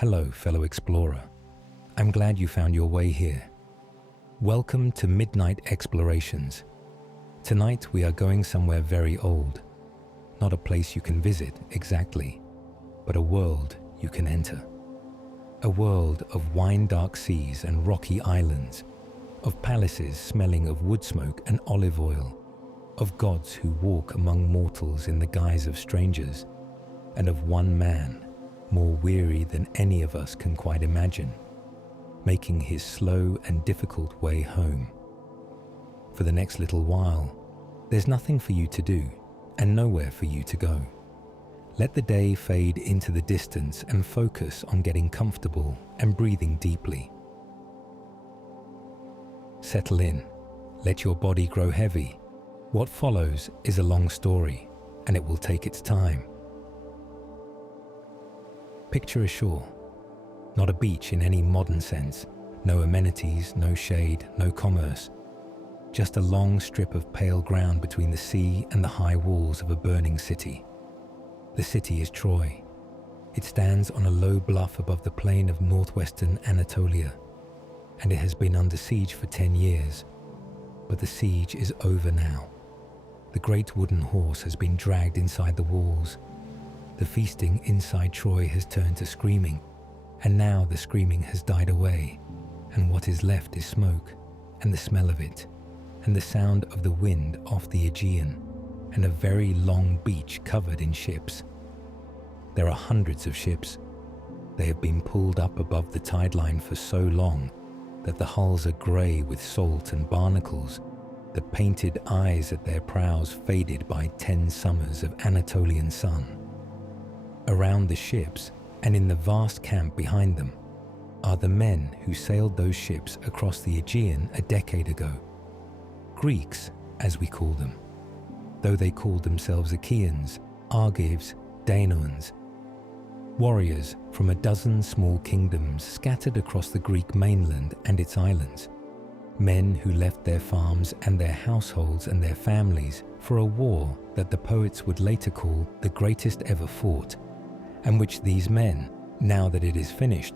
Hello, fellow explorer. I'm glad you found your way here. Welcome to Midnight Explorations. Tonight we are going somewhere very old. Not a place you can visit exactly, but a world you can enter. A world of wine-dark seas and rocky islands, of palaces smelling of wood smoke and olive oil, of gods who walk among mortals in the guise of strangers, and of one man, more weary than any of us can quite imagine, making his slow and difficult way home. For the next little while, there's nothing for you to do and nowhere for you to go. Let the day fade into the distance and focus on getting comfortable and breathing deeply. Settle in. Let your body grow heavy. What follows is a long story, and it will take its time. Picture a shore. Not a beach in any modern sense. No amenities, no shade, no commerce. Just a long strip of pale ground between the sea and the high walls of a burning city. The city is Troy. It stands on a low bluff above the plain of northwestern Anatolia, and it has been under siege for 10 years. But the siege is over now. The great wooden horse has been dragged inside the walls. The feasting inside Troy has turned to screaming, and now the screaming has died away, and what is left is smoke, and the smell of it, and the sound of the wind off the Aegean, and a very long beach covered in ships. There are hundreds of ships. They have been pulled up above the tide line for so long that the hulls are grey with salt and barnacles, the painted eyes at their prows faded by 10 summers of Anatolian sun. Around the ships, and in the vast camp behind them, are the men who sailed those ships across the Aegean a decade ago. Greeks, as we call them, though they called themselves Achaeans, Argives, Danaans. Warriors from a dozen small kingdoms scattered across the Greek mainland and its islands. Men who left their farms and their households and their families for a war that the poets would later call the greatest ever fought, and which these men, now that it is finished,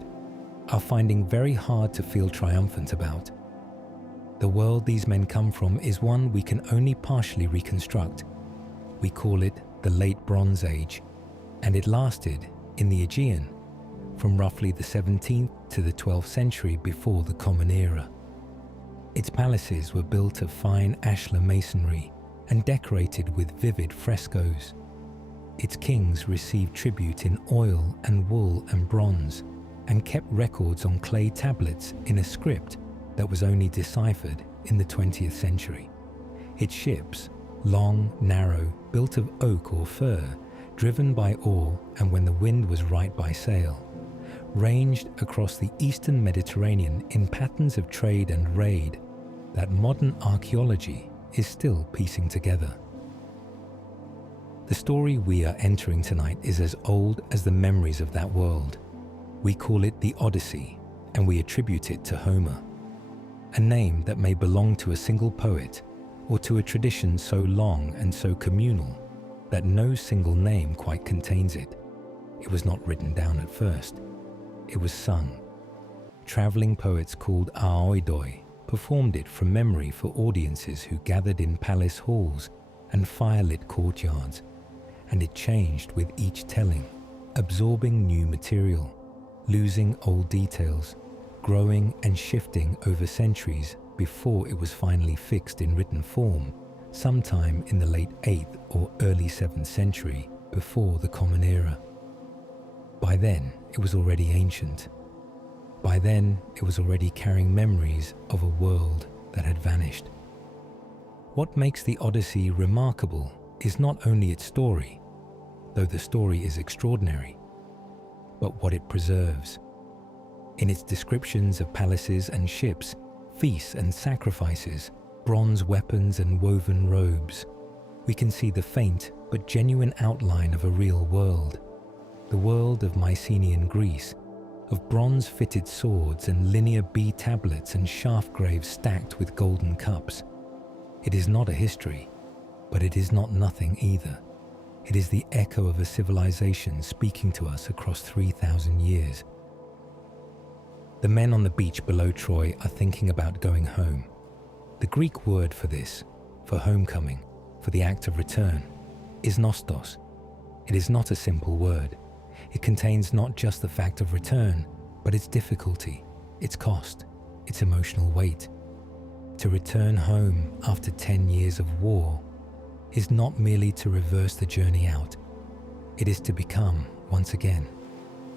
are finding very hard to feel triumphant about. The world these men come from is one we can only partially reconstruct. We call it the Late Bronze Age, and it lasted, in the Aegean, from roughly the 17th to the 12th century before the Common Era. Its palaces were built of fine ashlar masonry and decorated with vivid frescoes. Its kings received tribute in oil and wool and bronze, and kept records on clay tablets in a script that was only deciphered in the 20th century. Its ships, long, narrow, built of oak or fir, driven by oar and when the wind was right by sail, ranged across the eastern Mediterranean in patterns of trade and raid that modern archaeology is still piecing together. The story we are entering tonight is as old as the memories of that world. We call it the Odyssey, and we attribute it to Homer, a name that may belong to a single poet or to a tradition so long and so communal that no single name quite contains it. It was not written down at first. It was sung. Traveling poets called aoidoi performed it from memory for audiences who gathered in palace halls and firelit courtyards, and it changed with each telling, absorbing new material, losing old details, growing and shifting over centuries before it was finally fixed in written form, sometime in the late 8th or early 7th century before the Common Era. By then, it was already ancient. By then, it was already carrying memories of a world that had vanished. What makes the Odyssey remarkable is not only its story, though the story is extraordinary, but what it preserves. In its descriptions of palaces and ships, feasts and sacrifices, bronze weapons and woven robes, we can see the faint but genuine outline of a real world, the world of Mycenaean Greece, of bronze-fitted swords and linear bee tablets and shaft graves stacked with golden cups. It is not a history, but it is not nothing either. It is the echo of a civilization speaking to us across 3,000 years, The men on the beach below Troy are thinking about going home. The Greek word for this, for homecoming, for the act of return, is nostos. It is not a simple word. It contains not just the fact of return, but its difficulty, its cost, its emotional weight. To return home after 10 years of war is not merely to reverse the journey out. It is to become, once again,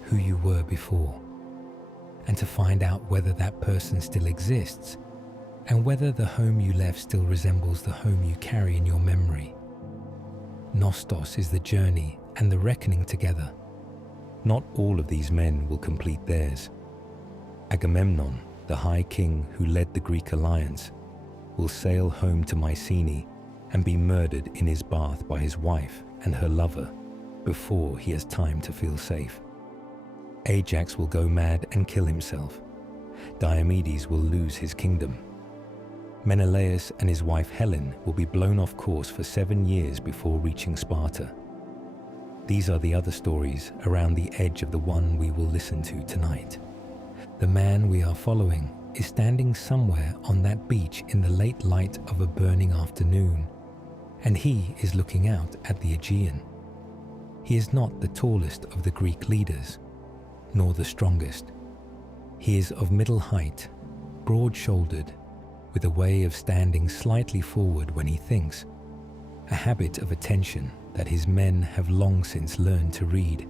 who you were before, and to find out whether that person still exists and whether the home you left still resembles the home you carry in your memory. Nostos is the journey and the reckoning together. Not all of these men will complete theirs. Agamemnon, the high king who led the Greek alliance, will sail home to Mycenae and be murdered in his bath by his wife and her lover before he has time to feel safe. Ajax will go mad and kill himself. Diomedes will lose his kingdom. Menelaus and his wife Helen will be blown off course for 7 years before reaching Sparta. These are the other stories around the edge of the one we will listen to tonight. The man we are following is standing somewhere on that beach in the late light of a burning afternoon, and he is looking out at the Aegean. He is not the tallest of the Greek leaders, nor the strongest. He is of middle height, broad-shouldered, with a way of standing slightly forward when he thinks, a habit of attention that his men have long since learned to read.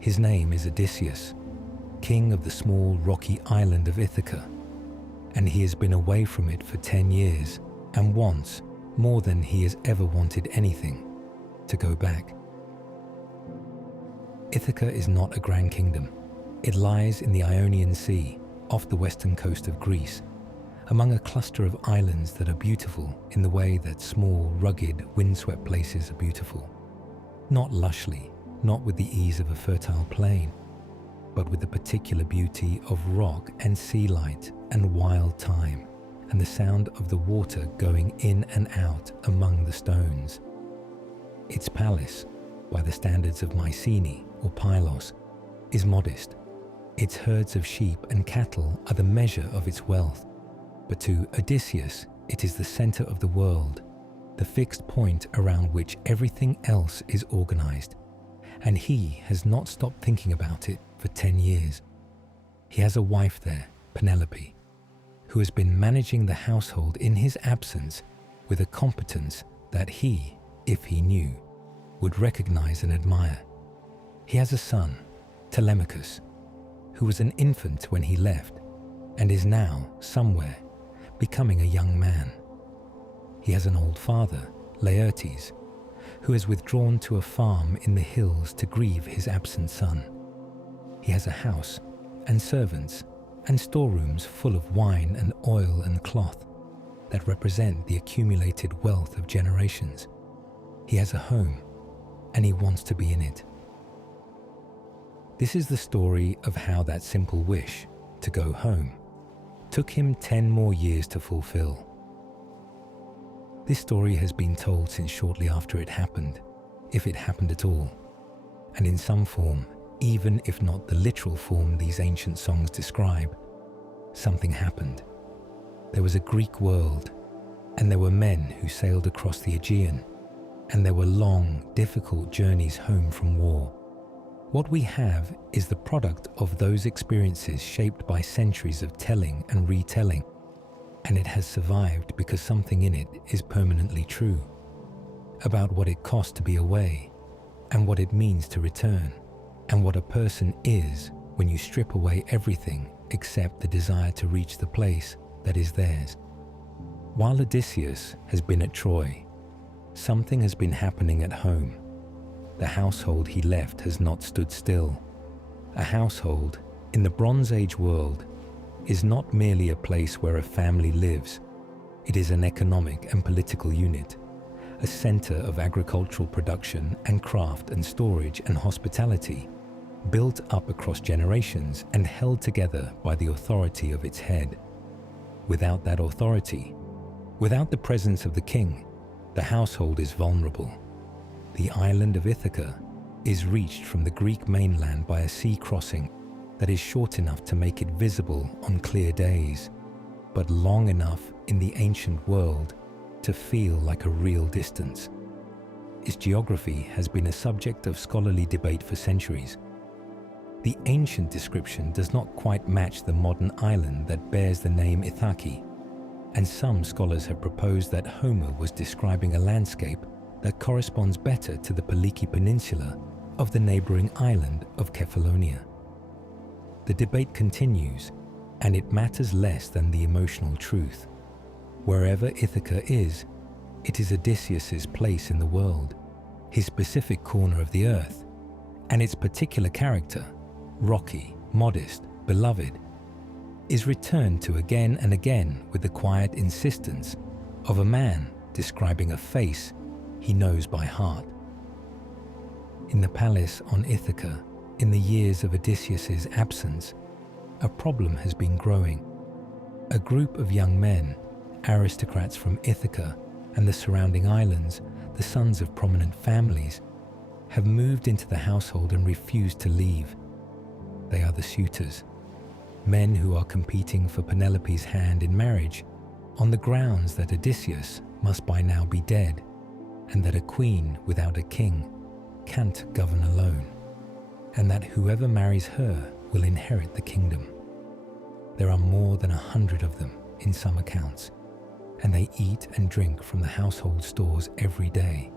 His name is Odysseus, king of the small rocky island of Ithaca, and he has been away from it for 10 years and wants, more than he has ever wanted anything, to go back. Ithaca is not a grand kingdom. It lies in the Ionian Sea, off the western coast of Greece, among a cluster of islands that are beautiful in the way that small, rugged, windswept places are beautiful. Not lushly, not with the ease of a fertile plain, but with the particular beauty of rock and sea light and wild thyme, and the sound of the water going in and out among the stones. Its palace, by the standards of Mycenae or Pylos, is modest. Its herds of sheep and cattle are the measure of its wealth, but to Odysseus it is the center of the world, the fixed point around which everything else is organized, and he has not stopped thinking about it for 10 years. He has a wife there, Penelope, who has been managing the household in his absence with a competence that he, if he knew, would recognize and admire. He has a son, Telemachus, who was an infant when he left and is now, somewhere, becoming a young man. He has an old father, Laertes, who has withdrawn to a farm in the hills to grieve his absent son. He has a house and servants and storerooms full of wine and oil and cloth that represent the accumulated wealth of generations. He has a home, and he wants to be in it. This is the story of how that simple wish, to go home, took him 10 more years to fulfill. This story has been told since shortly after it happened, if it happened at all, and in some form, even if not the literal form these ancient songs describe, something happened. There was a Greek world, and there were men who sailed across the Aegean, and there were long, difficult journeys home from war. What we have is the product of those experiences shaped by centuries of telling and retelling, and it has survived because something in it is permanently true, about what it costs to be away, and what it means to return, and what a person is when you strip away everything except the desire to reach the place that is theirs. While Odysseus has been at Troy, something has been happening at home. The household he left has not stood still. A household, in the Bronze Age world, is not merely a place where a family lives. It is an economic and political unit, a center of agricultural production and craft and storage and hospitality, built up across generations and held together by the authority of its head. Without that authority, without the presence of the king, the household is vulnerable. The island of Ithaca is reached from the Greek mainland by a sea crossing that is short enough to make it visible on clear days, but long enough in the ancient world to feel like a real distance. Its geography has been a subject of scholarly debate for centuries. The ancient description does not quite match the modern island that bears the name Ithaca, and some scholars have proposed that Homer was describing a landscape that corresponds better to the Peliki Peninsula of the neighboring island of Kephallonia. The debate continues, and it matters less than the emotional truth. Wherever Ithaca is, it is Odysseus's place in the world, his specific corner of the earth, and its particular character, rocky, modest, beloved, is returned to again and again with the quiet insistence of a man describing a face he knows by heart. In the palace on Ithaca, in the years of Odysseus's absence, a problem has been growing. A group of young men, aristocrats from Ithaca and the surrounding islands, the sons of prominent families, have moved into the household and refused to leave. They are the suitors, men who are competing for Penelope's hand in marriage on the grounds that Odysseus must by now be dead, and that a queen without a king can't govern alone, and that whoever marries her will inherit the kingdom. There are more than 100 of them in some accounts, and they eat and drink from the household stores every day,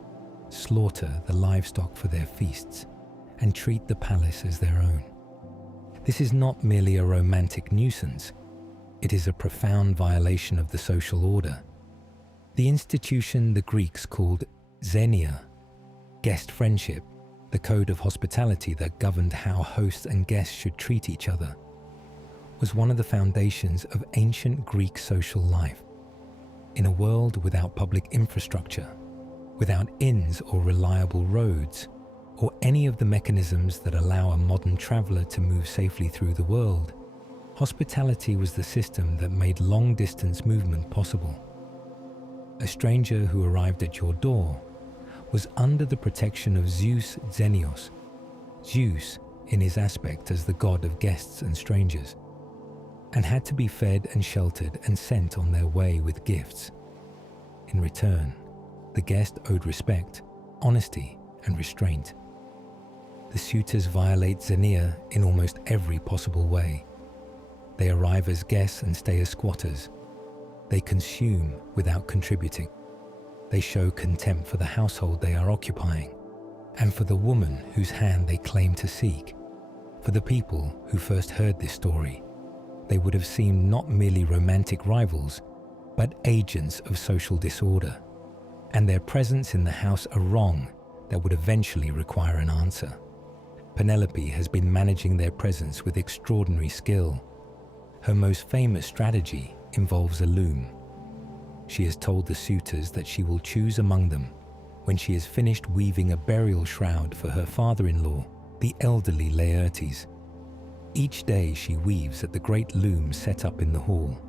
slaughter the livestock for their feasts, and treat the palace as their own. This is not merely a romantic nuisance, it is a profound violation of the social order. The institution the Greeks called xenia, guest friendship, the code of hospitality that governed how hosts and guests should treat each other, was one of the foundations of ancient Greek social life. In a world without public infrastructure, without inns or reliable roads, or any of the mechanisms that allow a modern traveler to move safely through the world, hospitality was the system that made long-distance movement possible. A stranger who arrived at your door was under the protection of Zeus Xenios, Zeus in his aspect as the god of guests and strangers, and had to be fed and sheltered and sent on their way with gifts. In return, the guest owed respect, honesty, and restraint. The suitors violate xenia in almost every possible way. They arrive as guests and stay as squatters. They consume without contributing. They show contempt for the household they are occupying, and for the woman whose hand they claim to seek. For the people who first heard this story, they would have seemed not merely romantic rivals, but agents of social disorder, and their presence in the house a wrong that would eventually require an answer. Penelope has been managing their presence with extraordinary skill. Her most famous strategy involves a loom. She has told the suitors that she will choose among them when she has finished weaving a burial shroud for her father-in-law, the elderly Laertes. Each day she weaves at the great loom set up in the hall.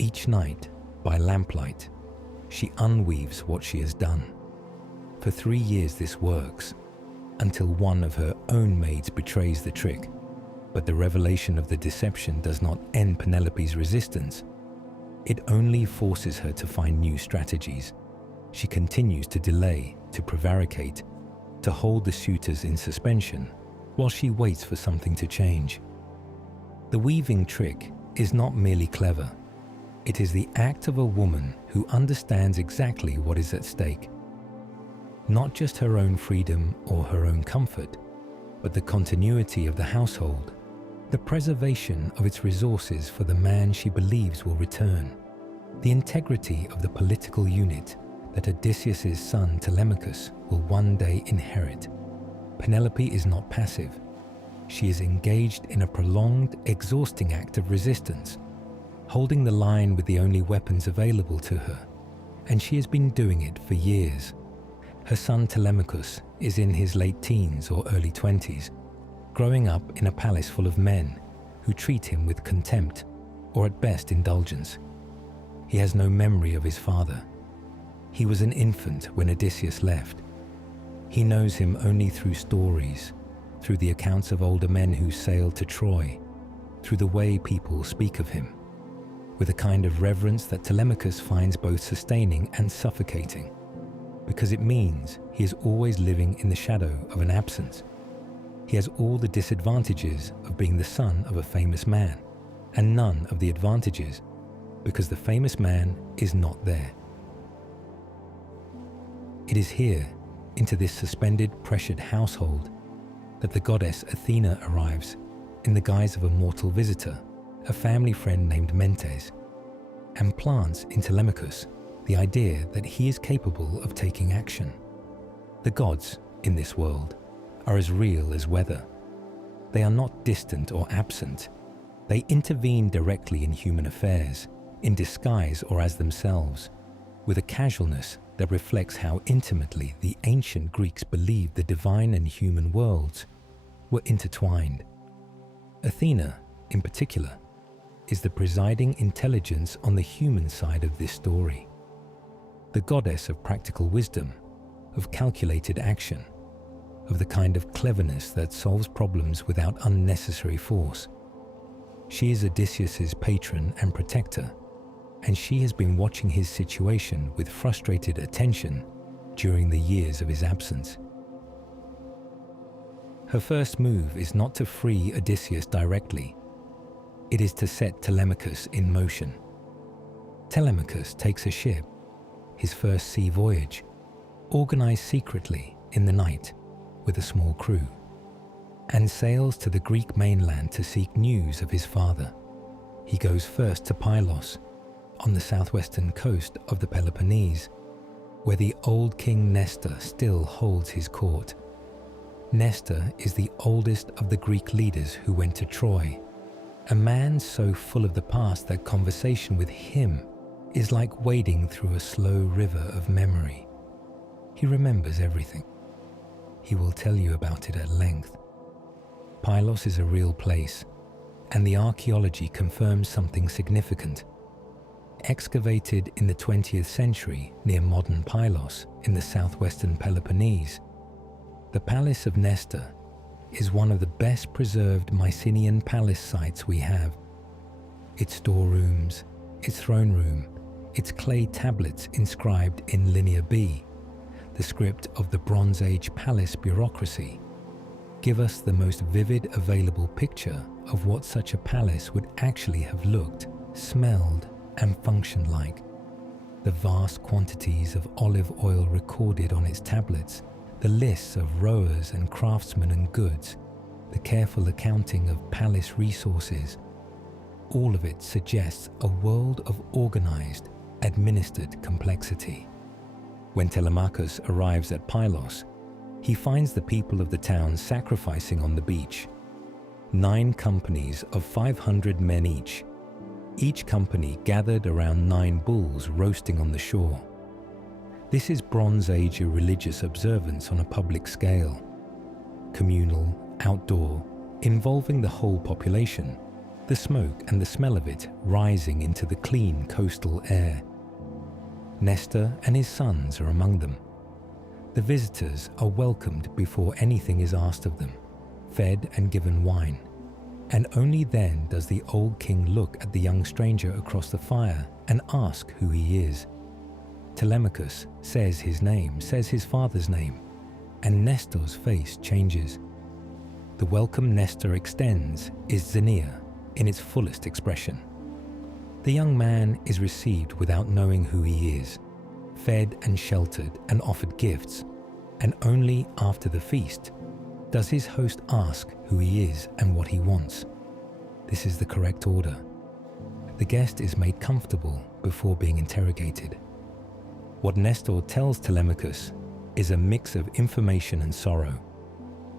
Each night, by lamplight, she unweaves what she has done. For 3 years this works, until one of her own maids betrays the trick. But the revelation of the deception does not end Penelope's resistance. It only forces her to find new strategies. She continues to delay, to prevaricate, to hold the suitors in suspension, while she waits for something to change. The weaving trick is not merely clever. It is the act of a woman who understands exactly what is at stake. Not just her own freedom or her own comfort, but the continuity of the household, the preservation of its resources for the man she believes will return, the integrity of the political unit that Odysseus's son Telemachus will one day inherit. Penelope is not passive. She is engaged in a prolonged, exhausting act of resistance, holding the line with the only weapons available to her, and she has been doing it for years. Her son Telemachus is in his late teens or early 20s, growing up in a palace full of men who treat him with contempt or at best indulgence. He has no memory of his father. He was an infant when Odysseus left. He knows him only through stories, through the accounts of older men who sailed to Troy, through the way people speak of him, with a kind of reverence that Telemachus finds both sustaining and suffocating, because it means he is always living in the shadow of an absence. He has all the disadvantages of being the son of a famous man, and none of the advantages, because the famous man is not there. It is here, into this suspended, pressured household, that the goddess Athena arrives in the guise of a mortal visitor, a family friend named Mentes, and plants in Telemachus the idea that he is capable of taking action. The gods in this world are as real as weather. They are not distant or absent. They intervene directly in human affairs, in disguise or as themselves, with a casualness that reflects how intimately the ancient Greeks believed the divine and human worlds were intertwined. Athena, in particular, is the presiding intelligence on the human side of this story. The goddess of practical wisdom, of calculated action, of the kind of cleverness that solves problems without unnecessary force. She is Odysseus's patron and protector, and she has been watching his situation with frustrated attention during the years of his absence. Her first move is not to free Odysseus directly. It is to set Telemachus in motion. Telemachus takes a ship, his first sea voyage, organized secretly in the night with a small crew, and sails to the Greek mainland to seek news of his father. He goes first to Pylos, on the southwestern coast of the Peloponnese, where the old king Nestor still holds his court. Nestor is the oldest of the Greek leaders who went to Troy, a man so full of the past that conversation with him is like wading through a slow river of memory. He remembers everything. He will tell you about it at length. Pylos is a real place, and the archaeology confirms something significant. Excavated in the 20th century near modern Pylos in the southwestern Peloponnese, the Palace of Nestor is one of the best preserved Mycenaean palace sites we have. Its storerooms, its throne room, its clay tablets inscribed in Linear B, the script of the Bronze Age palace bureaucracy, give us the most vivid available picture of what such a palace would actually have looked, smelled, and functioned like. The vast quantities of olive oil recorded on its tablets, the lists of rowers and craftsmen and goods, the careful accounting of palace resources, all of it suggests a world of organized, administered complexity. When Telemachus arrives at Pylos, he finds the people of the town sacrificing on the beach. 9 companies of 500 men each company gathered around 9 bulls roasting on the shore. This is Bronze Age religious observance on a public scale, communal, outdoor, involving the whole population, the smoke and the smell of it rising into the clean coastal air. Nestor and his sons are among them. The visitors are welcomed before anything is asked of them, fed and given wine, and only then does the old king look at the young stranger across the fire and ask who he is. Telemachus says his name, says his father's name, and Nestor's face changes. The welcome Nestor extends is Xenia in its fullest expression. The young man is received without knowing who he is, fed and sheltered and offered gifts, and only after the feast does his host ask who he is and what he wants. This is the correct order. The guest is made comfortable before being interrogated. What Nestor tells Telemachus is a mix of information and sorrow.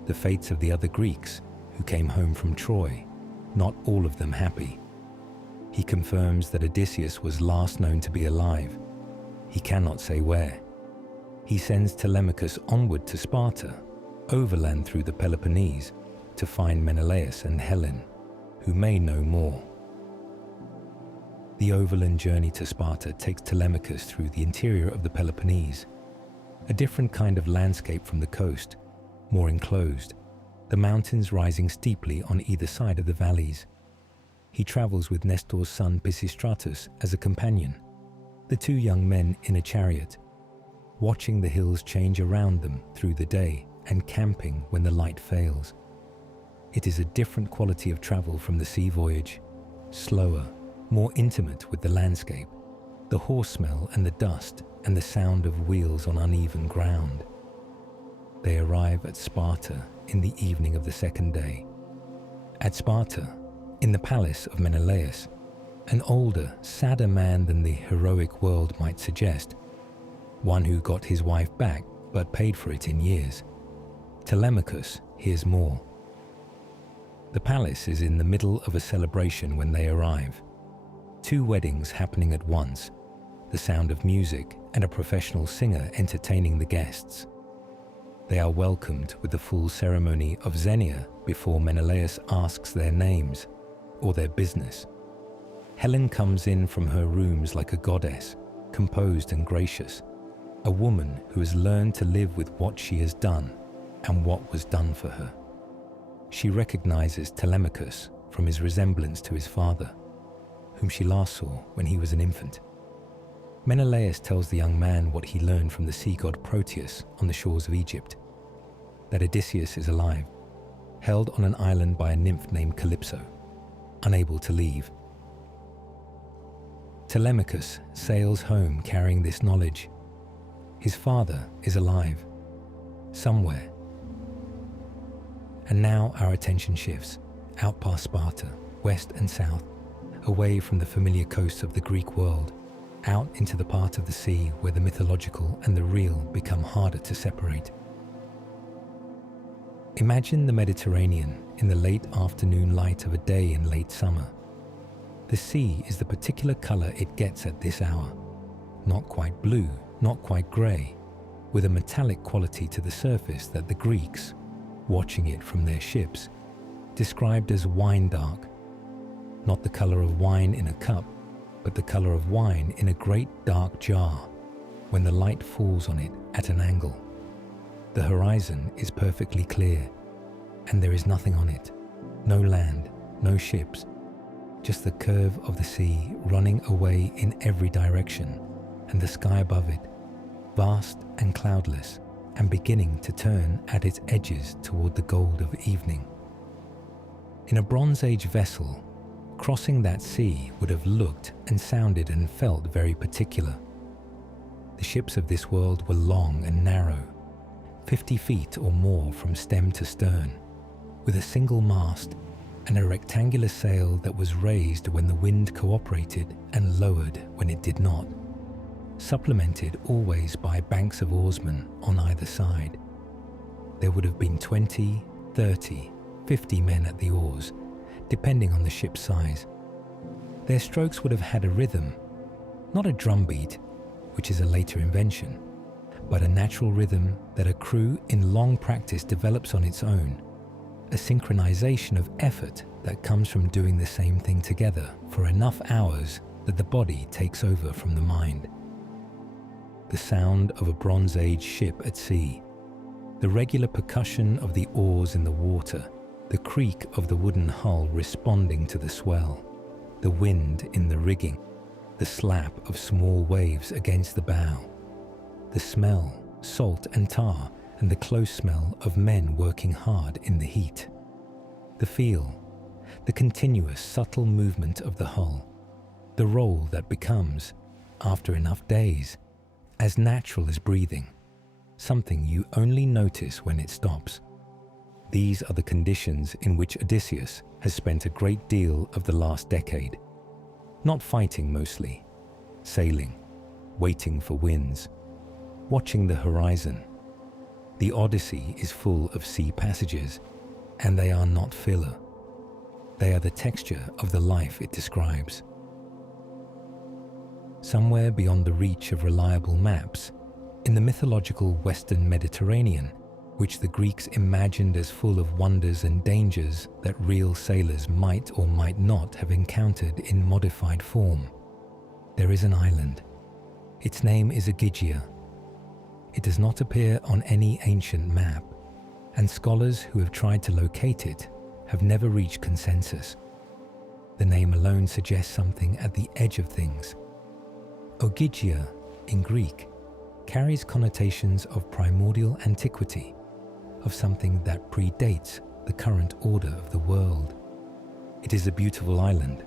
The fates of the other Greeks who came home from Troy, not all of them happy. He confirms that Odysseus was last known to be alive. He cannot say where. He sends Telemachus onward to Sparta, overland through the Peloponnese, to find Menelaus and Helen, who may know more. The overland journey to Sparta takes Telemachus through the interior of the Peloponnese, a different kind of landscape from the coast, more enclosed. the mountains rising steeply on either side of the valleys. He travels with Nestor's son Pisistratus as a companion, the two young men in a chariot, watching the hills change around them through the day and camping when the light fails. It is a different quality of travel from the sea voyage, slower, more intimate with the landscape, the horse smell and the dust and the sound of wheels on uneven ground. They arrive at Sparta in the evening of the second day. At Sparta, in the palace of Menelaus, an older, sadder man than the heroic world might suggest, one who got his wife back but paid for it in years, Telemachus hears more. The palace is in the middle of a celebration when they arrive. Two weddings happening at once, the sound of music and a professional singer entertaining the guests. They are welcomed with the full ceremony of Xenia before Menelaus asks their names or their business. Helen comes in from her rooms like a goddess, composed and gracious, a woman who has learned to live with what she has done and what was done for her. She recognizes Telemachus from his resemblance to his father, whom she last saw when he was an infant. Menelaus tells the young man what he learned from the sea god Proteus on the shores of Egypt, that Odysseus is alive, held on an island by a nymph named Calypso, unable to leave. Telemachus sails home carrying this knowledge. His father is alive, somewhere. And now our attention shifts, out past Sparta, west and south, away from the familiar coasts of the Greek world, out into the part of the sea where the mythological and the real become harder to separate. Imagine the Mediterranean in the late afternoon light of a day in late summer. The sea is the particular color it gets at this hour, not quite blue, not quite grey, with a metallic quality to the surface that the Greeks, watching it from their ships, described as wine dark, not the color of wine in a cup, but the color of wine in a great dark jar when the light falls on it at an angle. The horizon is perfectly clear, and there is nothing on it, no land, no ships, just the curve of the sea running away in every direction, and the sky above it, vast and cloudless, and beginning to turn at its edges toward the gold of evening. In a Bronze Age vessel, crossing that sea would have looked and sounded and felt very particular. The ships of this world were long and narrow, 50 feet or more from stem to stern, with a single mast and a rectangular sail that was raised when the wind cooperated and lowered when it did not, supplemented always by banks of oarsmen on either side. There would have been 20, 30, 50 men at the oars, depending on the ship's size. Their strokes would have had a rhythm, not a drumbeat, which is a later invention, but a natural rhythm that a crew in long practice develops on its own, a synchronization of effort that comes from doing the same thing together for enough hours that the body takes over from the mind. The sound of a Bronze Age ship at sea, the regular percussion of the oars in the water, the creak of the wooden hull responding to the swell, the wind in the rigging, the slap of small waves against the bow, the smell, salt and tar, and the close smell of men working hard in the heat, the feel, the continuous subtle movement of the hull, the roll that becomes, after enough days, as natural as breathing, something you only notice when it stops. These are the conditions in which Odysseus has spent a great deal of the last decade. Not fighting mostly, sailing, waiting for winds, watching the horizon. The Odyssey is full of sea passages, and they are not filler. They are the texture of the life it describes. Somewhere beyond the reach of reliable maps, in the mythological Western Mediterranean, which the Greeks imagined as full of wonders and dangers that real sailors might or might not have encountered in modified form, there is an island. Its name is Aegean. It does not appear on any ancient map. and scholars who have tried to locate it have never reached consensus. The name alone suggests something at the edge of things. Ogygia, in Greek, carries connotations of primordial antiquity, of something that predates the current order of the world. It is a beautiful island.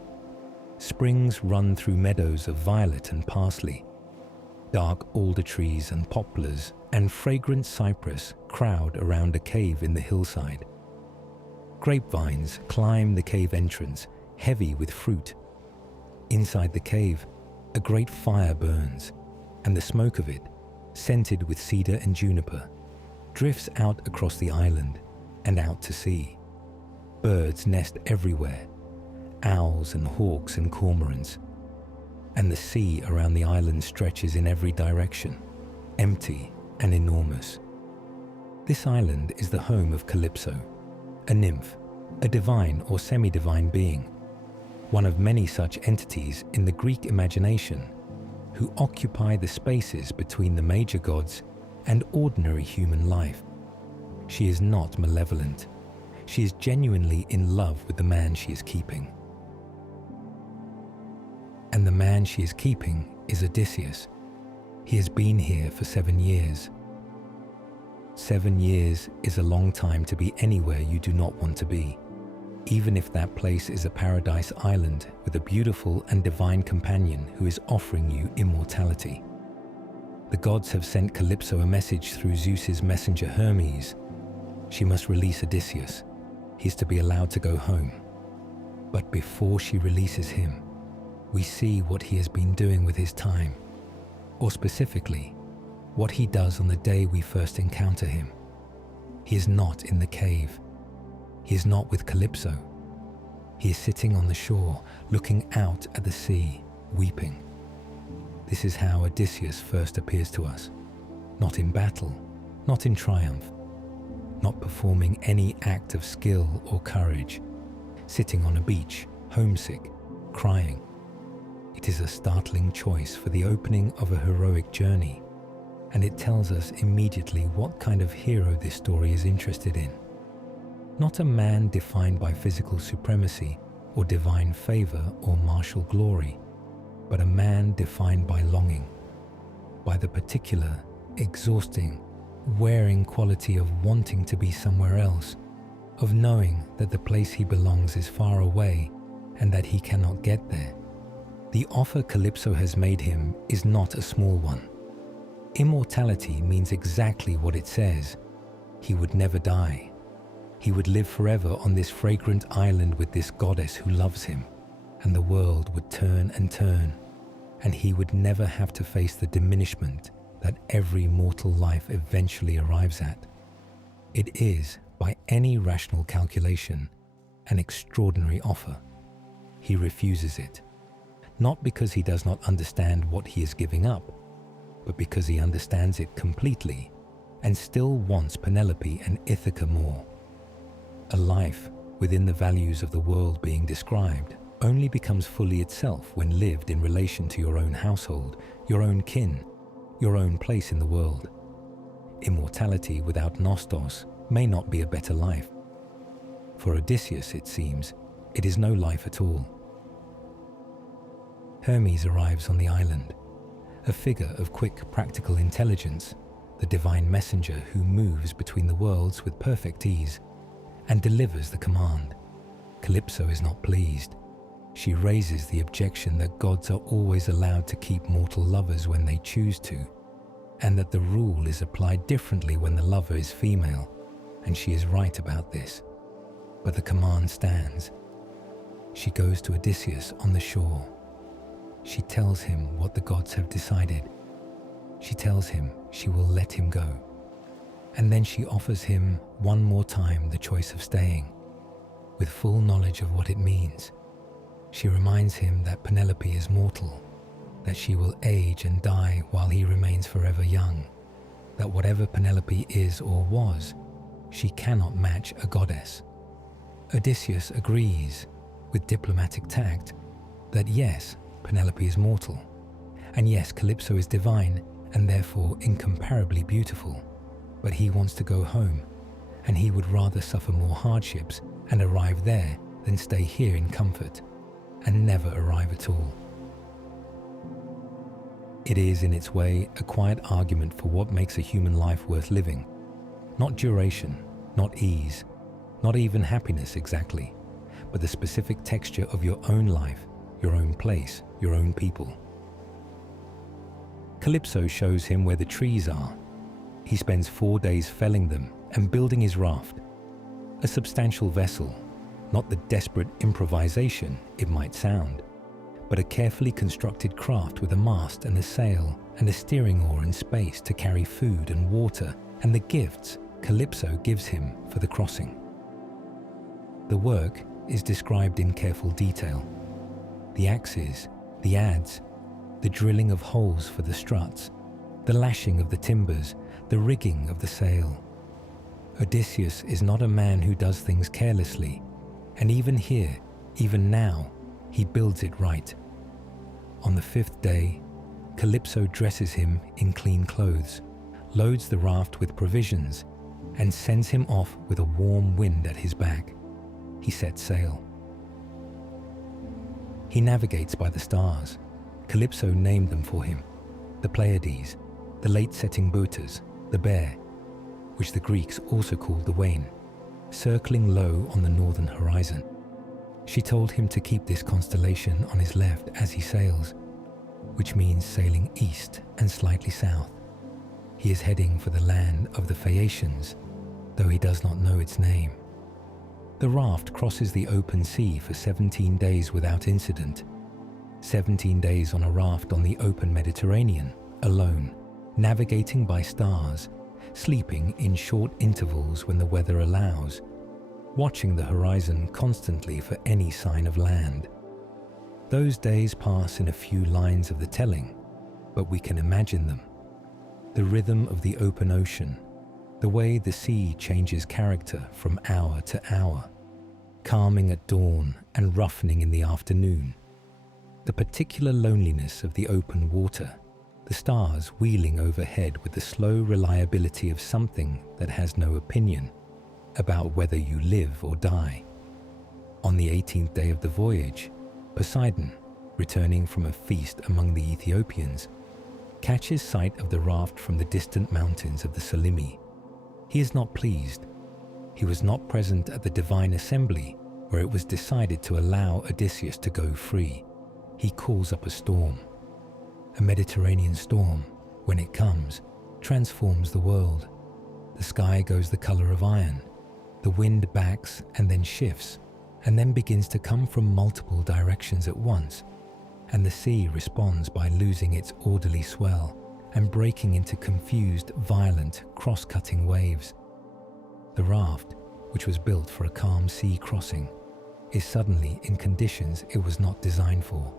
Springs run through meadows of violet and parsley. Dark alder trees and poplars and fragrant cypress crowd around a cave in the hillside. Grapevines climb the cave entrance, heavy with fruit. Inside the cave, a great fire burns, and the smoke of it, scented with cedar and juniper, drifts out across the island and out to sea. Birds nest everywhere, owls and hawks and cormorants, and the sea around the island stretches in every direction, empty and enormous. This island is the home of Calypso, a nymph, a divine or semi-divine being, one of many such entities in the Greek imagination who occupy the spaces between the major gods and ordinary human life. She is not malevolent. She is genuinely in love with the man she is keeping. And the man she is keeping is Odysseus. He has been here for 7 years. 7 years is a long time to be anywhere you do not want to be, even if that place is a paradise island with a beautiful and divine companion who is offering you immortality. The gods have sent Calypso a message through Zeus's messenger Hermes. She must release Odysseus. He is to be allowed to go home. But before she releases him, we see what he has been doing with his time, or specifically, what he does on the day we first encounter him. He is not in the cave. He is not with Calypso. He is sitting on the shore, looking out at the sea, weeping. This is how Odysseus first appears to us. Not in battle, not in triumph, not performing any act of skill or courage, sitting on a beach, homesick, crying. It is a startling choice for the opening of a heroic journey, and it tells us immediately what kind of hero this story is interested in. Not a man defined by physical supremacy or divine favor or martial glory, but a man defined by longing, by the particular, exhausting, wearing quality of wanting to be somewhere else, of knowing that the place he belongs is far away and that he cannot get there. The offer Calypso has made him is not a small one. Immortality means exactly what it says. He would never die. He would live forever on this fragrant island with this goddess who loves him, and the world would turn and turn, and he would never have to face the diminishment that every mortal life eventually arrives at. It is, by any rational calculation, an extraordinary offer. He refuses it, not because he does not understand what he is giving up, but because he understands it completely and still wants Penelope and Ithaca more. A life within the values of the world being described only becomes fully itself when lived in relation to your own household, your own kin, your own place in the world. Immortality without nostos may not be a better life. For Odysseus, it seems, it is no life at all. Hermes arrives on the island, a figure of quick, practical intelligence, the divine messenger who moves between the worlds with perfect ease and delivers the command. Calypso is not pleased. She raises the objection that gods are always allowed to keep mortal lovers when they choose to, and that the rule is applied differently when the lover is female, and she is right about this. But the command stands. She goes to Odysseus on the shore. She tells him what the gods have decided. She tells him she will let him go. And then she offers him one more time the choice of staying, with full knowledge of what it means. She reminds him that Penelope is mortal, that she will age and die while he remains forever young, that whatever Penelope is or was, she cannot match a goddess. Odysseus agrees, with diplomatic tact, that yes, Penelope is mortal, and yes, Calypso is divine and therefore incomparably beautiful, but he wants to go home, and he would rather suffer more hardships and arrive there than stay here in comfort and never arrive at all. It is, in its way, a quiet argument for what makes a human life worth living. Not duration, not ease, not even happiness exactly, but the specific texture of your own life, your own place, your own people. Calypso shows him where the trees are. He spends 4 days felling them and building his raft, a substantial vessel, not the desperate improvisation it might sound, but a carefully constructed craft with a mast and a sail and a steering oar and space to carry food and water and the gifts Calypso gives him for the crossing. The work is described in careful detail. The axes, the adze, the drilling of holes for the struts, the lashing of the timbers, the rigging of the sail. Odysseus is not a man who does things carelessly, and even here, even now, he builds it right. On the 5th day, Calypso dresses him in clean clothes, loads the raft with provisions, and sends him off with a warm wind at his back. He sets sail. He navigates by the stars. Calypso named them for him: the Pleiades, the late-setting Boötes, the Bear, which the Greeks also called the Wain, circling low on the northern horizon. She told him to keep this constellation on his left as he sails, which means sailing east and slightly south. He is heading for the land of the Phaeacians, though he does not know its name. The raft crosses the open sea for 17 days without incident. 17 days on a raft on the open Mediterranean, alone, navigating by stars, sleeping in short intervals when the weather allows, watching the horizon constantly for any sign of land. Those days pass in a few lines of the telling, but we can imagine them. The rhythm of the open ocean, the way the sea changes character from hour to hour, calming at dawn and roughening in the afternoon. The particular loneliness of the open water, the stars wheeling overhead with the slow reliability of something that has no opinion about whether you live or die. On the 18th day of the voyage, Poseidon, returning from a feast among the Ethiopians, catches sight of the raft from the distant mountains of the Salimi. He is not pleased. He was not present at the divine assembly where it was decided to allow Odysseus to go free. He calls up a storm. A Mediterranean storm, when it comes, transforms the world. The sky goes the color of iron. The wind backs and then shifts, and then begins to come from multiple directions at once, and the sea responds by losing its orderly swell and breaking into confused, violent, cross-cutting waves. The raft, which was built for a calm sea crossing, is suddenly in conditions it was not designed for.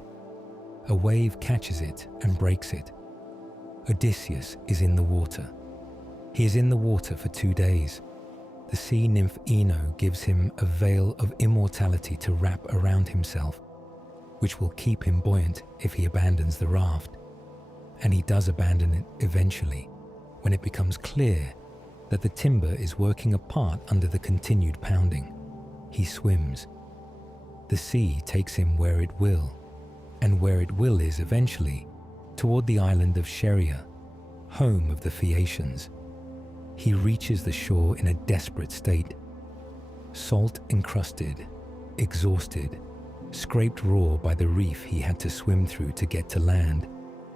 A wave catches it and breaks it. Odysseus is in the water. He is in the water for 2 days. The sea nymph Ino gives him a veil of immortality to wrap around himself, which will keep him buoyant if he abandons the raft. And he does abandon it eventually, when it becomes clear that the timber is working apart under the continued pounding. He swims. The sea takes him where it will, and where it will is eventually toward the island of Scheria, home of the Phaeacians. He reaches the shore in a desperate state, salt-encrusted, exhausted, scraped raw by the reef he had to swim through to get to land,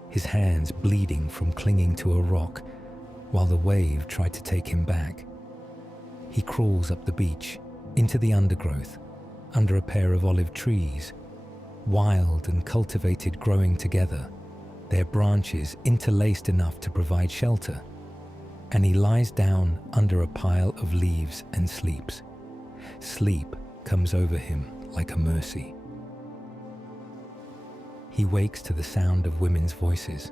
his hands bleeding from clinging to a rock while the wave tried to take him back. He crawls up the beach, into the undergrowth, under a pair of olive trees, wild and cultivated growing together, their branches interlaced enough to provide shelter, and he lies down under a pile of leaves and sleeps. Sleep comes over him like a mercy. He wakes to the sound of women's voices.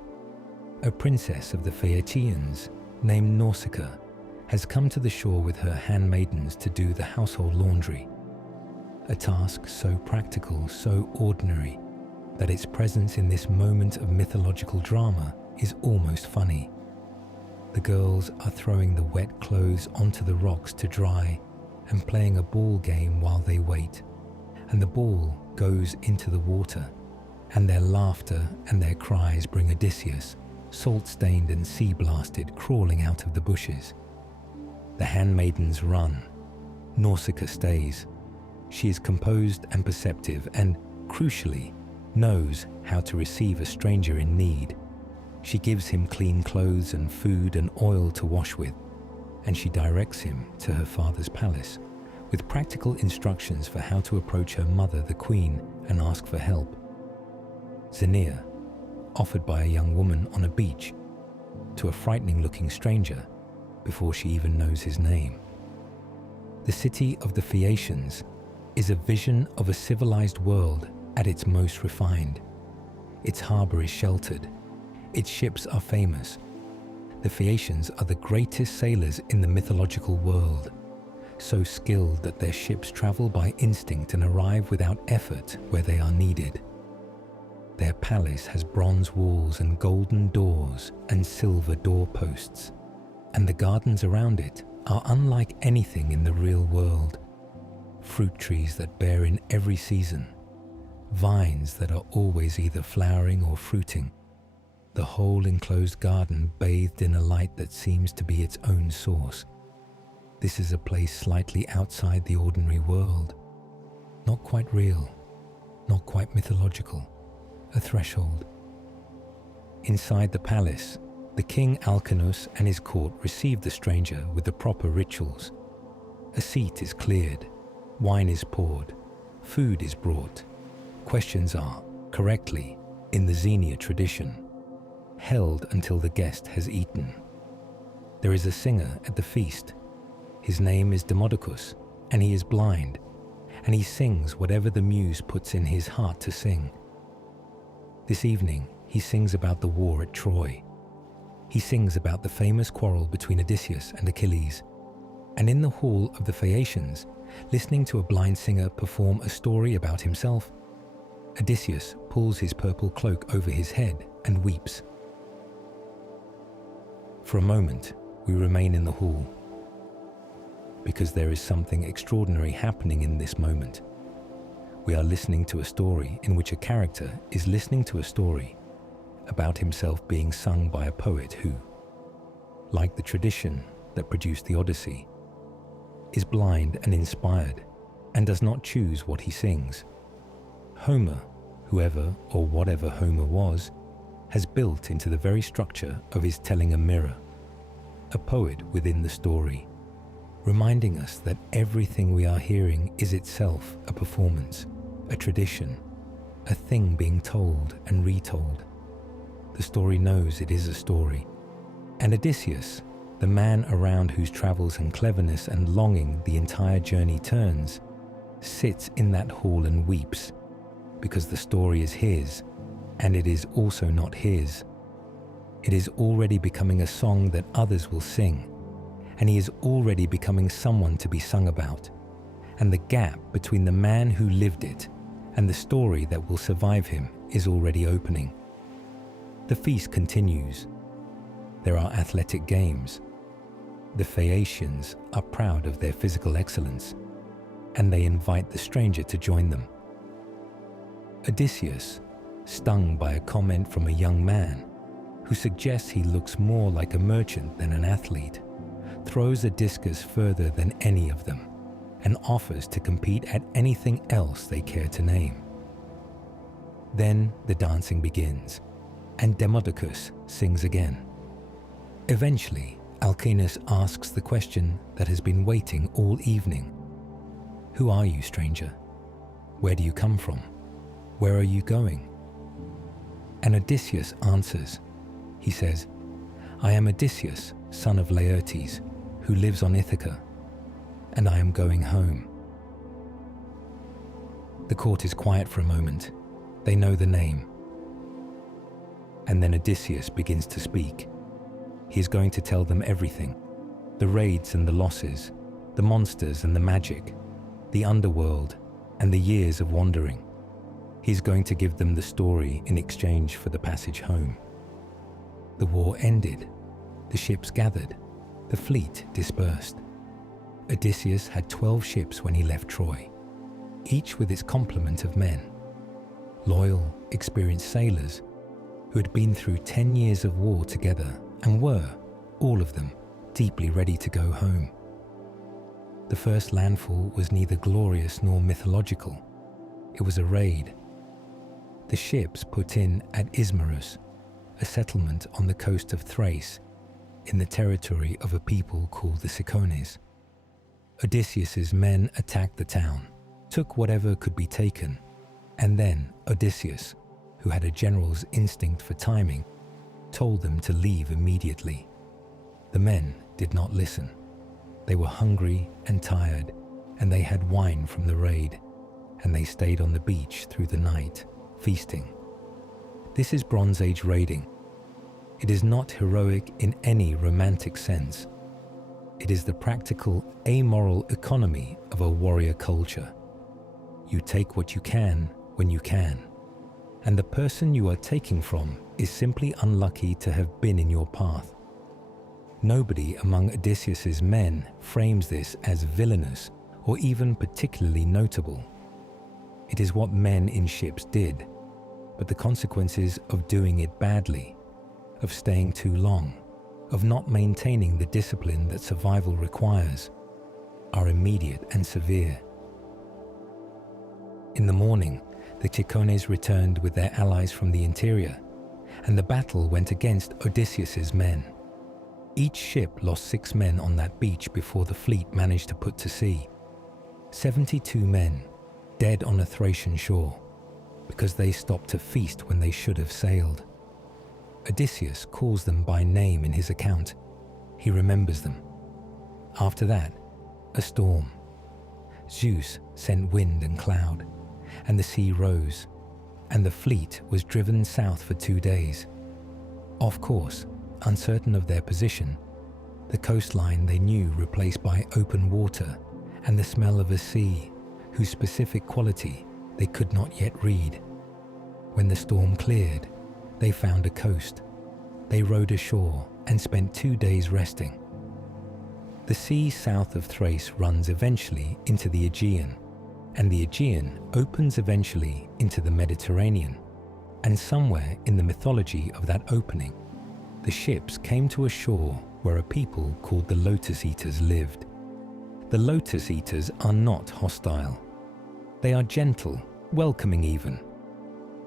A princess of the Phaeacians, named Nausicaa, has come to the shore with her handmaidens to do the household laundry. A task so practical, so ordinary, that its presence in this moment of mythological drama is almost funny. The girls are throwing the wet clothes onto the rocks to dry and playing a ball game while they wait, and the ball goes into the water, and their laughter and their cries bring Odysseus, salt-stained and sea-blasted, crawling out of the bushes. The handmaidens run. Nausicaa stays. She is composed and perceptive and, crucially, knows how to receive a stranger in need. She gives him clean clothes and food and oil to wash with, and she directs him to her father's palace with practical instructions for how to approach her mother, the queen, and ask for help. Xenia, offered by a young woman on a beach to a frightening-looking stranger before she even knows his name. The city of the Phaeacians is a vision of a civilized world at its most refined. Its harbor is sheltered. Its ships are famous. The Phaeacians are the greatest sailors in the mythological world, so skilled that their ships travel by instinct and arrive without effort where they are needed. Their palace has bronze walls and golden doors and silver doorposts, and the gardens around it are unlike anything in the real world. Fruit trees that bear in every season, vines that are always either flowering or fruiting, the whole enclosed garden bathed in a light that seems to be its own source. This is a place slightly outside the ordinary world, not quite real, not quite mythological, a threshold. Inside the palace, the king Alcinous and his court receive the stranger with the proper rituals. A seat is cleared, wine is poured, food is brought. Questions are, correctly, in the Xenia tradition, held until the guest has eaten. There is a singer at the feast. His name is Demodocus, and he is blind, and he sings whatever the muse puts in his heart to sing. This evening, he sings about the war at Troy. He sings about the famous quarrel between Odysseus and Achilles, and in the hall of the Phaeacians, listening to a blind singer perform a story about himself, Odysseus pulls his purple cloak over his head and weeps. For a moment, we remain in the hall, because there is something extraordinary happening in this moment. We are listening to a story in which a character is listening to a story about himself being sung by a poet who, like the tradition that produced the Odyssey, is blind and inspired and does not choose what he sings. Homer, whoever or whatever Homer was, has built into the very structure of his telling a mirror, a poet within the story, reminding us that everything we are hearing is itself a performance, a tradition, a thing being told and retold. The story knows it is a story, and Odysseus, the man around whose travels and cleverness and longing the entire journey turns, sits in that hall and weeps, because the story is his, and it is also not his. It is already becoming a song that others will sing, and he is already becoming someone to be sung about, and the gap between the man who lived it and the story that will survive him is already opening. The feast continues. There are athletic games. The Phaeacians are proud of their physical excellence, and they invite the stranger to join them. Odysseus, stung by a comment from a young man who suggests he looks more like a merchant than an athlete, throws a discus further than any of them and offers to compete at anything else they care to name. Then the dancing begins, and Demodocus sings again. Eventually, Alcinous asks the question that has been waiting all evening. Who are you, stranger? Where do you come from? Where are you going? And Odysseus answers. He says, I am Odysseus, son of Laertes, who lives on Ithaca, and I am going home. The court is quiet for a moment. They know the name. And then Odysseus begins to speak. He is going to tell them everything, the raids and the losses, the monsters and the magic, the underworld and the years of wandering. He's going to give them the story in exchange for the passage home. The war ended, The ships gathered, the fleet dispersed. Odysseus had 12 ships when he left Troy, each with its complement of men. Loyal, experienced sailors who had been through 10 years of war together and were, all of them, deeply ready to go home. The first landfall was neither glorious nor mythological. It was a raid. The ships put in at Ismarus, a settlement on the coast of Thrace, in the territory of a people called the Cicones. Odysseus's men attacked the town, took whatever could be taken, and then Odysseus, who had a general's instinct for timing, told them to leave immediately. The men did not listen. They were hungry and tired, and they had wine from the raid, and they stayed on the beach through the night, feasting. This is Bronze Age raiding. It is not heroic in any romantic sense. It is the practical, amoral economy of a warrior culture. You take what you can when you can, and the person you are taking from is simply unlucky to have been in your path. Nobody among Odysseus's men frames this as villainous or even particularly notable. It is what men in ships did, but the consequences of doing it badly, of staying too long, of not maintaining the discipline that survival requires, are immediate and severe. In the morning, the Cicones returned with their allies from the interior, and the battle went against Odysseus's men. Each ship lost 6 men on that beach before the fleet managed to put to sea. 72 men, dead on a Thracian shore, because they stopped to feast when they should have sailed. Odysseus calls them by name in his account. He remembers them. After that, a storm. Zeus sent wind and cloud, and the sea rose, and the fleet was driven south for 2 days. Off course, uncertain of their position, the coastline they knew replaced by open water and the smell of a sea whose specific quality they could not yet read. When the storm cleared, they found a coast. They rowed ashore and spent 2 days resting. The sea south of Thrace runs eventually into the Aegean, and the Aegean opens eventually into the Mediterranean. And somewhere in the mythology of that opening, the ships came to a shore where a people called the Lotus Eaters lived. The Lotus Eaters are not hostile. They are gentle, welcoming even.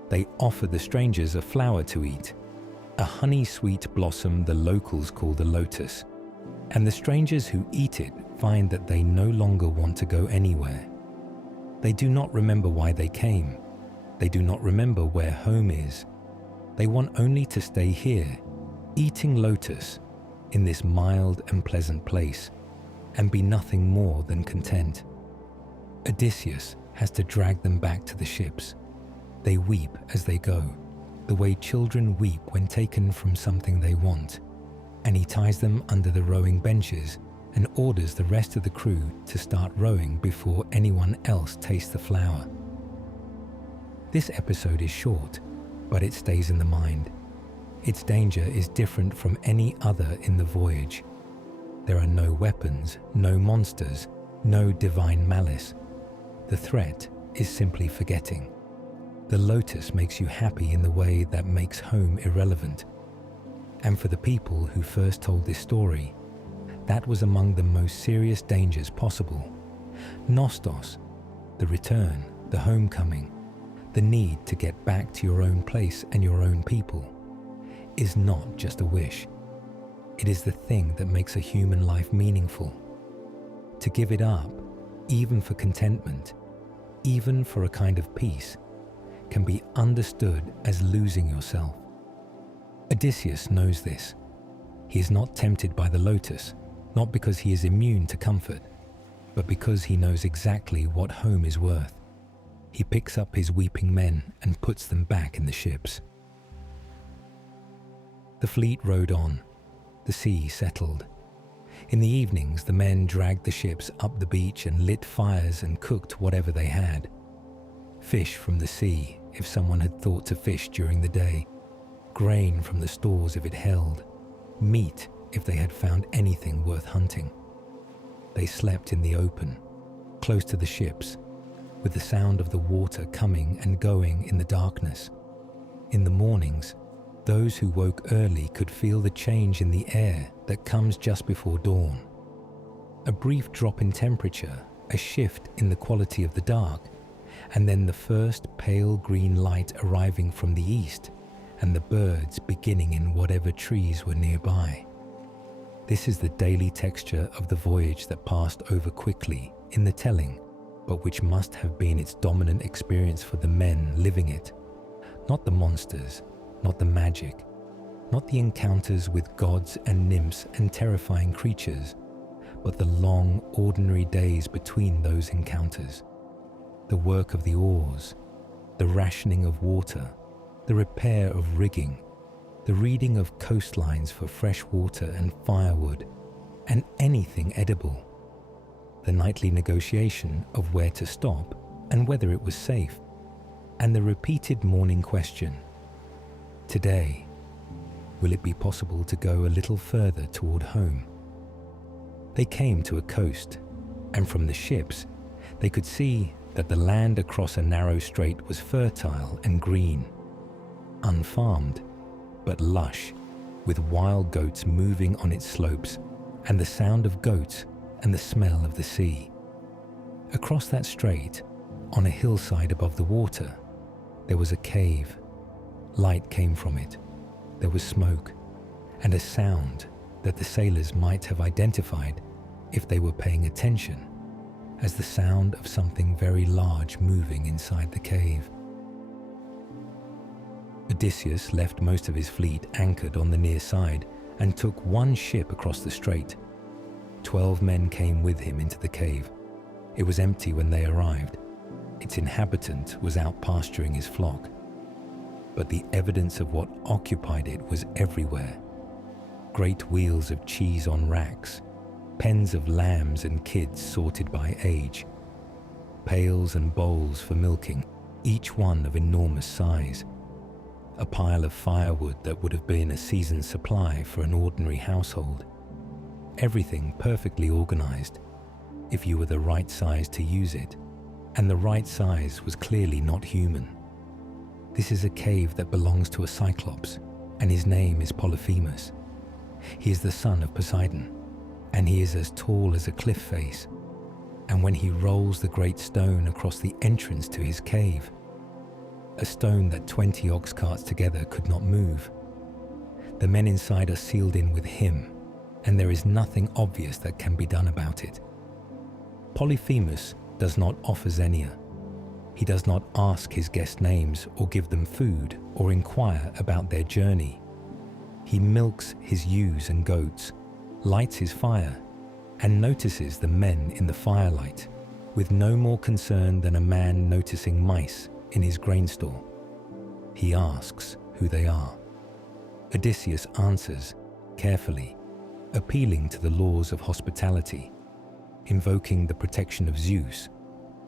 They offer the strangers a flower to eat, a honey-sweet blossom the locals call the lotus, and the strangers who eat it find that they no longer want to go anywhere. They do not remember why they came. They do not remember where home is. They want only to stay here, eating lotus, in this mild and pleasant place, and be nothing more than content. Odysseus has to drag them back to the ships. They weep as they go, the way children weep when taken from something they want, and he ties them under the rowing benches and orders the rest of the crew to start rowing before anyone else tastes the flower. This episode is short, but it stays in the mind. Its danger is different from any other in the voyage. There are no weapons, no monsters, no divine malice. The threat is simply forgetting. The lotus makes you happy in the way that makes home irrelevant. And for the people who first told this story, that was among the most serious dangers possible. Nostos, the return, the homecoming, the need to get back to your own place and your own people, is not just a wish. It is the thing that makes a human life meaningful. To give it up, even for contentment, even for a kind of peace, can be understood as losing yourself. Odysseus knows this. He is not tempted by the lotus, not because he is immune to comfort, but because he knows exactly what home is worth. He picks up his weeping men and puts them back in the ships. The fleet rowed on. The sea settled. In the evenings, the men dragged the ships up the beach and lit fires and cooked whatever they had. Fish from the sea, if someone had thought to fish during the day. Grain from the stores if it held. Meat, if they had found anything worth hunting. They slept in the open, close to the ships, with the sound of the water coming and going in the darkness. In the mornings, those who woke early could feel the change in the air that comes just before dawn. A brief drop in temperature, a shift in the quality of the dark, and then the first pale green light arriving from the east, and the birds beginning in whatever trees were nearby. This is the daily texture of the voyage that passed over quickly in the telling, but which must have been its dominant experience for the men living it. Not the monsters, not the magic, not the encounters with gods and nymphs and terrifying creatures, but the long, ordinary days between those encounters. The work of the oars, the rationing of water, the repair of rigging, the reading of coastlines for fresh water and firewood, and anything edible. The nightly negotiation of where to stop and whether it was safe, and the repeated morning question, today, will it be possible to go a little further toward home? They came to a coast, and from the ships, they could see that the land across a narrow strait was fertile and green, unfarmed, but lush, with wild goats moving on its slopes, and the sound of goats and the smell of the sea. Across that strait, on a hillside above the water, there was a cave. Light came from it. There was smoke, and a sound that the sailors might have identified, if they were paying attention, as the sound of something very large moving inside the cave. Odysseus left most of his fleet anchored on the near side and took one ship across the strait. 12 men came with him into the cave. It was empty when they arrived. Its inhabitant was out pasturing his flock. But the evidence of what occupied it was everywhere. Great wheels of cheese on racks, pens of lambs and kids sorted by age, pails and bowls for milking, each one of enormous size, a pile of firewood that would have been a season's supply for an ordinary household. Everything perfectly organized, if you were the right size to use it, and the right size was clearly not human. This is a cave that belongs to a cyclops, and his name is Polyphemus. He is the son of Poseidon, and he is as tall as a cliff face. And when he rolls the great stone across the entrance to his cave, a stone that 20 ox carts together could not move, the men inside are sealed in with him, and there is nothing obvious that can be done about it. Polyphemus does not offer Xenia. He does not ask his guest names or give them food or inquire about their journey. He milks his ewes and goats, lights his fire, and notices the men in the firelight with no more concern than a man noticing mice in his grain store. He asks who they are. Odysseus answers carefully, appealing to the laws of hospitality, invoking the protection of Zeus,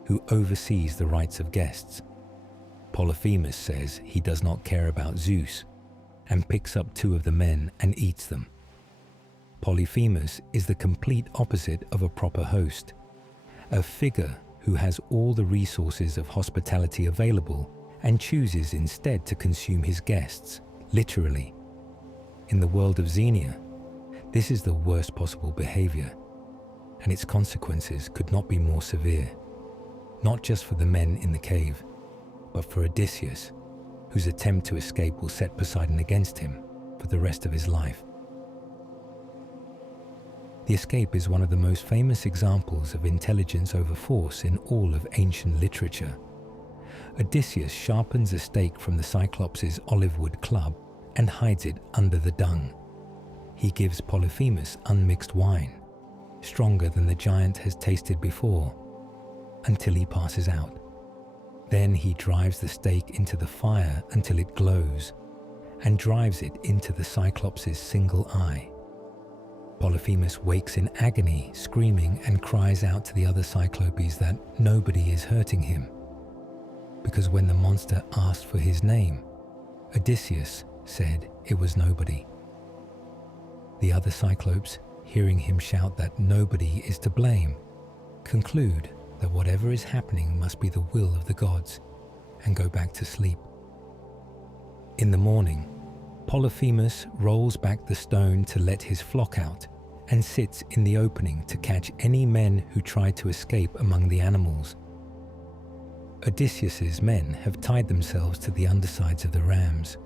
who oversees the rights of guests. Polyphemus says he does not care about Zeus and picks up 2 of the men and eats them. Polyphemus is the complete opposite of a proper host, a figure who has all the resources of hospitality available and chooses instead to consume his guests, literally. In the world of Xenia, this is the worst possible behavior, and its consequences could not be more severe, not just for the men in the cave, but for Odysseus, whose attempt to escape will set Poseidon against him for the rest of his life. The escape is one of the most famous examples of intelligence over force in all of ancient literature. Odysseus sharpens a stake from the Cyclops' olive wood club and hides it under the dung. He gives Polyphemus unmixed wine, stronger than the giant has tasted before, until he passes out. Then he drives the stake into the fire until it glows, and drives it into the Cyclops' single eye. Polyphemus wakes in agony, screaming, and cries out to the other Cyclopes that nobody is hurting him. Because when the monster asked for his name, Odysseus said it was nobody. The The other Cyclopes, hearing him shout that nobody is to blame, conclude that whatever is happening must be the will of the gods and go back to sleep. In the morning, Polyphemus rolls back the stone to let his flock out and sits in the opening to catch any men who try to escape among the animals. Odysseus's men have tied themselves to the undersides of the rams,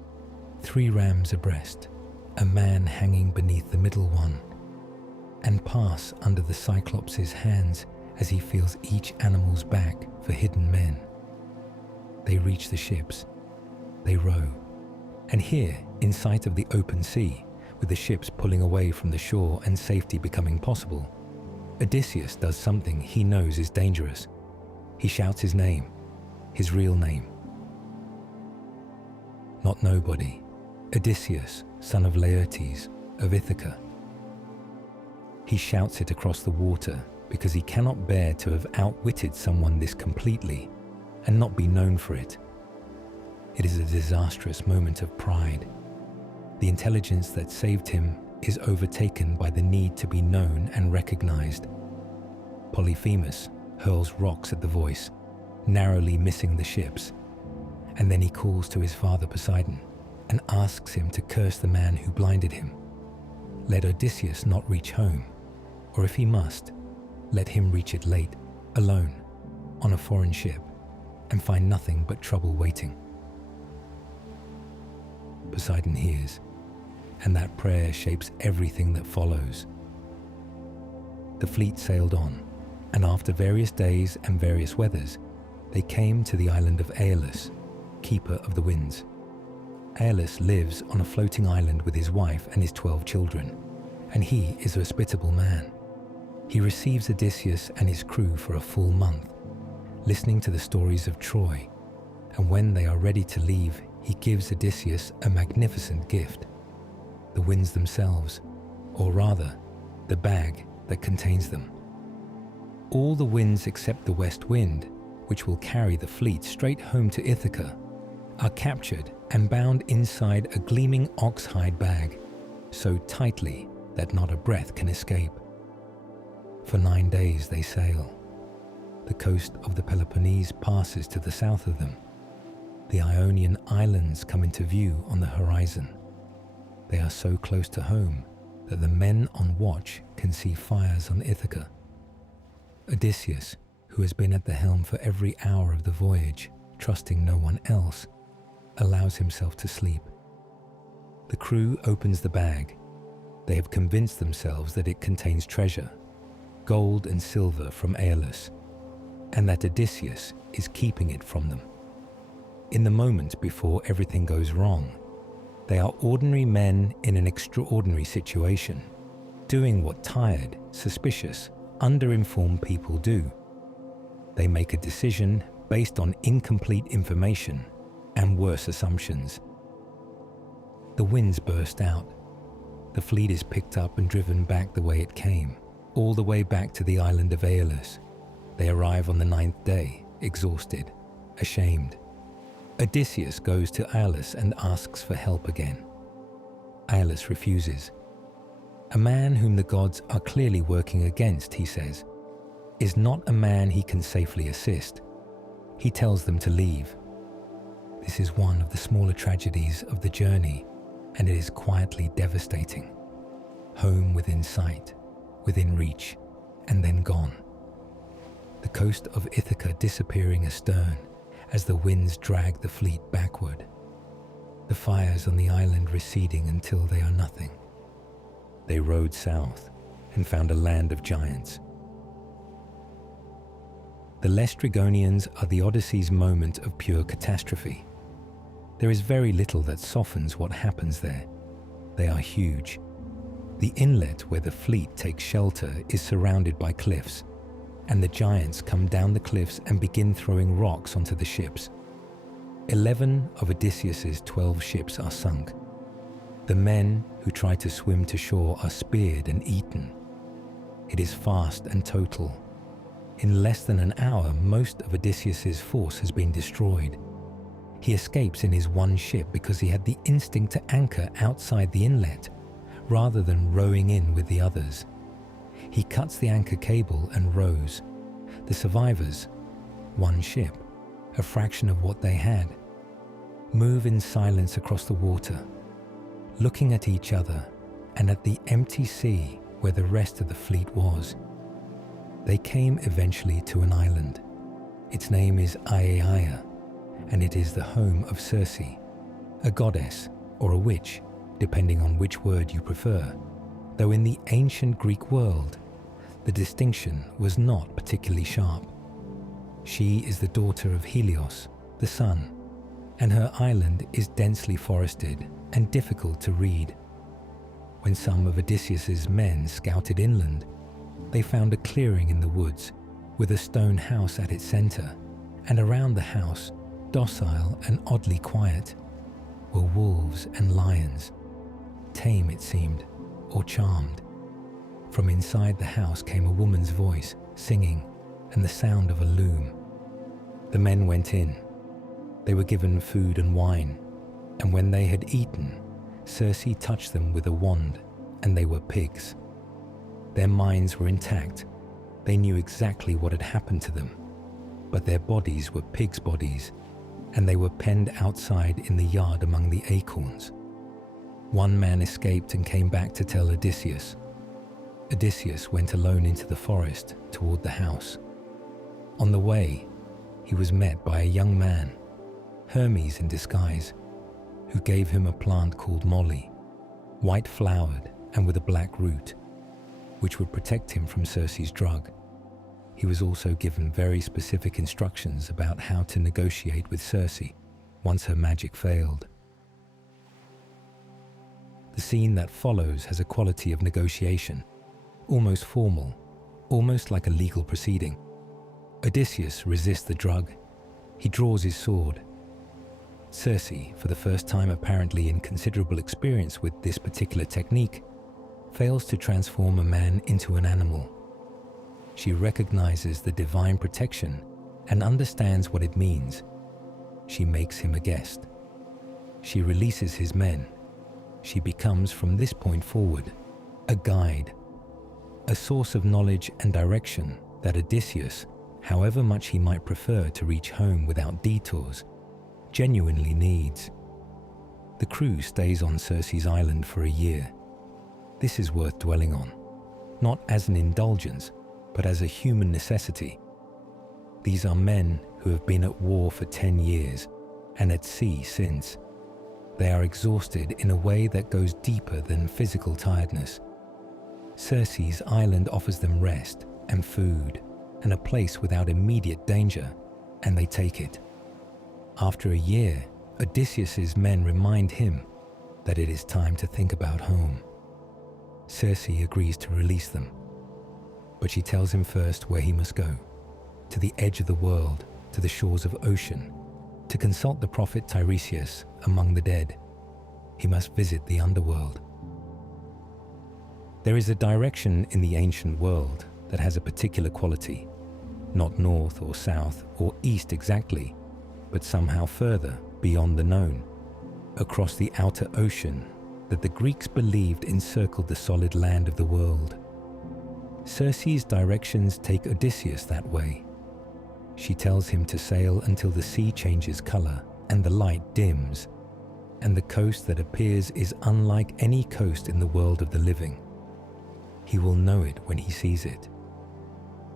3 rams abreast, a man hanging beneath the middle one, and pass under the Cyclops' hands as he feels each animal's back for hidden men. They reach the ships. They row. And here, in sight of the open sea, with the ships pulling away from the shore and safety becoming possible, Odysseus does something he knows is dangerous. He shouts his name, his real name. Not nobody, Odysseus, son of Laertes, of Ithaca. He shouts it across the water because he cannot bear to have outwitted someone this completely and not be known for it. It is a disastrous moment of pride. The intelligence that saved him is overtaken by the need to be known and recognized. Polyphemus hurls rocks at the voice, narrowly missing the ships, and then he calls to his father Poseidon and asks him to curse the man who blinded him. Let Odysseus not reach home, or if he must, let him reach it late, alone, on a foreign ship, and find nothing but trouble waiting. Poseidon hears, and that prayer shapes everything that follows. The fleet sailed on, and after various days and various weathers, they came to the island of Aeolus, keeper of the winds. Aeolus lives on a floating island with his wife and his 12 children, and he is a hospitable man. He receives Odysseus and his crew for a full month, listening to the stories of Troy, and when they are ready to leave, he gives Odysseus a magnificent gift, the winds themselves, or rather, the bag that contains them. All the winds except the west wind, which will carry the fleet straight home to Ithaca, are captured and bound inside a gleaming ox-hide bag, so tightly that not a breath can escape. For 9 days they sail. The coast of the Peloponnese passes to the south of them. The Ionian Islands come into view on the horizon. They are so close to home that the men on watch can see fires on Ithaca. Odysseus, who has been at the helm for every hour of the voyage, trusting no one else, allows himself to sleep. The crew opens the bag. They have convinced themselves that it contains treasure, gold and silver from Aeolus, and that Odysseus is keeping it from them. In the moment before everything goes wrong, they are ordinary men in an extraordinary situation, doing what tired, suspicious, underinformed people do. They make a decision based on incomplete information and worse assumptions. The winds burst out. The fleet is picked up and driven back the way it came, all the way back to the island of Aeolus. They arrive on the 9th day, exhausted, ashamed. Odysseus goes to Aeolus and asks for help again. Aeolus refuses. A man whom the gods are clearly working against, he says, is not a man he can safely assist. He tells them to leave. This is one of the smaller tragedies of the journey, and it is quietly devastating. Home within sight, within reach, and then gone. The coast of Ithaca disappearing astern as the winds drag the fleet backward. The fires on the island receding until they are nothing. They rowed south and found a land of giants. The Laestrygonians are the Odyssey's moment of pure catastrophe. There is very little that softens what happens there. They are huge. The inlet where the fleet takes shelter is surrounded by cliffs, and the giants come down the cliffs and begin throwing rocks onto the ships. 11 of Odysseus's 12 ships are sunk. The men who try to swim to shore are speared and eaten. It is fast and total. In less than an hour, most of Odysseus's force has been destroyed. He escapes in his one ship because he had the instinct to anchor outside the inlet, rather than rowing in with the others. He cuts the anchor cable and rows. The survivors, one ship, a fraction of what they had, move in silence across the water, looking at each other and at the empty sea where the rest of the fleet was. They came eventually to an island. Its name is Aegean, and it is the home of Circe, a goddess or a witch, depending on which word you prefer, though in the ancient Greek world, the distinction was not particularly sharp. She is the daughter of Helios, the sun, and her island is densely forested and difficult to read. When some of Odysseus's men scouted inland, they found a clearing in the woods with a stone house at its center, and around the house, docile and oddly quiet, were wolves and lions, tame it seemed, or charmed. From inside the house came a woman's voice, singing, and the sound of a loom. The men went in. They were given food and wine, and when they had eaten, Circe touched them with a wand, and they were pigs. Their minds were intact. They knew exactly what had happened to them, but their bodies were pigs' bodies, and they were penned outside in the yard among the acorns. One man escaped and came back to tell Odysseus. Odysseus went alone into the forest toward the house. On the way, he was met by a young man, Hermes in disguise, who gave him a plant called moly, white-flowered and with a black root, which would protect him from Circe's drug. He was also given very specific instructions about how to negotiate with Circe once her magic failed. The scene that follows has a quality of negotiation, almost formal, almost like a legal proceeding. Odysseus resists the drug. He draws his sword. Circe, for the first time apparently in considerable experience with this particular technique, fails to transform a man into an animal. She recognizes the divine protection and understands what it means. She makes him a guest. She releases his men. She becomes, from this point forward, a guide, a source of knowledge and direction that Odysseus, however much he might prefer to reach home without detours, genuinely needs. The crew stays on Circe's island for a year. This is worth dwelling on, not as an indulgence, but as a human necessity. These are men who have been at war for 10 years and at sea since. They are exhausted in a way that goes deeper than physical tiredness. Circe's island offers them rest and food and a place without immediate danger, and they take it. After a year, Odysseus's men remind him that it is time to think about home. Circe agrees to release them, but she tells him first where he must go, to the edge of the world, to the shores of ocean, to consult the prophet Tiresias among the dead. He must visit the underworld. There is a direction in the ancient world that has a particular quality, not north or south or east exactly, but somehow further beyond the known, across the outer ocean that the Greeks believed encircled the solid land of the world. Circe's directions take Odysseus that way. She tells him to sail until the sea changes color and the light dims, and the coast that appears is unlike any coast in the world of the living. He will know it when he sees it.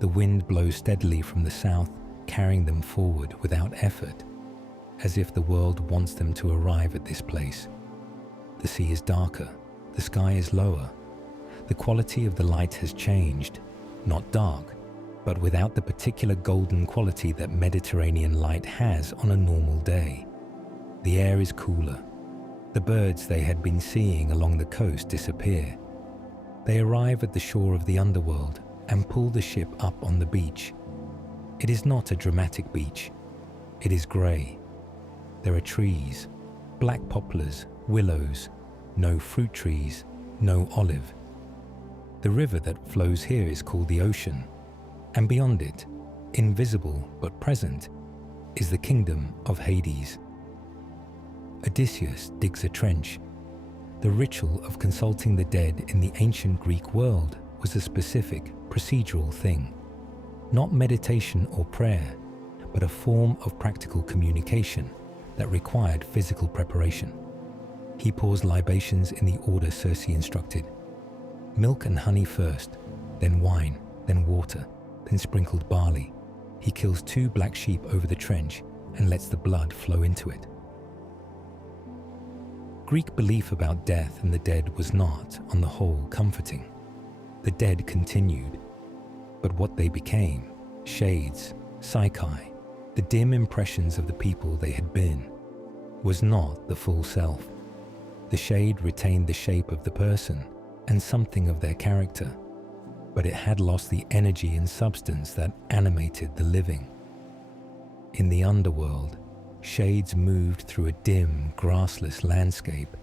The wind blows steadily from the south, carrying them forward without effort, as if the world wants them to arrive at this place. The sea is darker, the sky is lower. The quality of the light has changed, not dark, but without the particular golden quality that Mediterranean light has on a normal day. The air is cooler. The birds they had been seeing along the coast disappear. They arrive at the shore of the underworld and pull the ship up on the beach. It is not a dramatic beach. It is grey. There are trees, black poplars, willows, no fruit trees, no olive. The river that flows here is called the ocean, and beyond it, invisible but present, is the kingdom of Hades. Odysseus digs a trench. The ritual of consulting the dead in the ancient Greek world was a specific, procedural thing. Not meditation or prayer, but a form of practical communication that required physical preparation. He pours libations in the order Circe instructed. Milk and honey first, then wine, then water, then sprinkled barley. He kills 2 black sheep over the trench and lets the blood flow into it. Greek belief about death and the dead was not, on the whole, comforting. The dead continued, but what they became, shades, psyche, the dim impressions of the people they had been, was not the full self. The shade retained the shape of the person and something of their character, but it had lost the energy and substance that animated the living. In the underworld, shades moved through a dim, grassless landscape,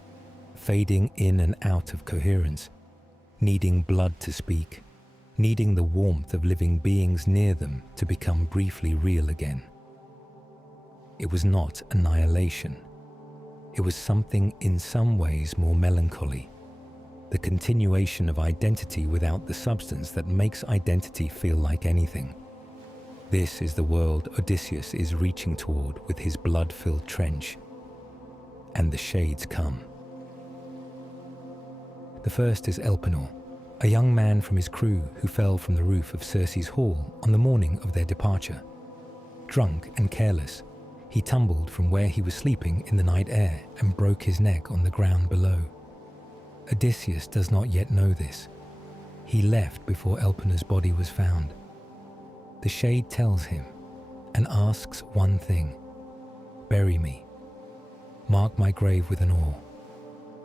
fading in and out of coherence, needing blood to speak, needing the warmth of living beings near them to become briefly real again. It was not annihilation. It was something in some ways more melancholy, the continuation of identity without the substance that makes identity feel like anything. This is the world Odysseus is reaching toward with his blood-filled trench. And the shades come. The first is Elpenor, a young man from his crew who fell from the roof of Circe's hall on the morning of their departure. Drunk and careless, he tumbled from where he was sleeping in the night air and broke his neck on the ground below. Odysseus does not yet know this. He left before Elpenor's body was found. The shade tells him and asks one thing: bury me. Mark my grave with an oar.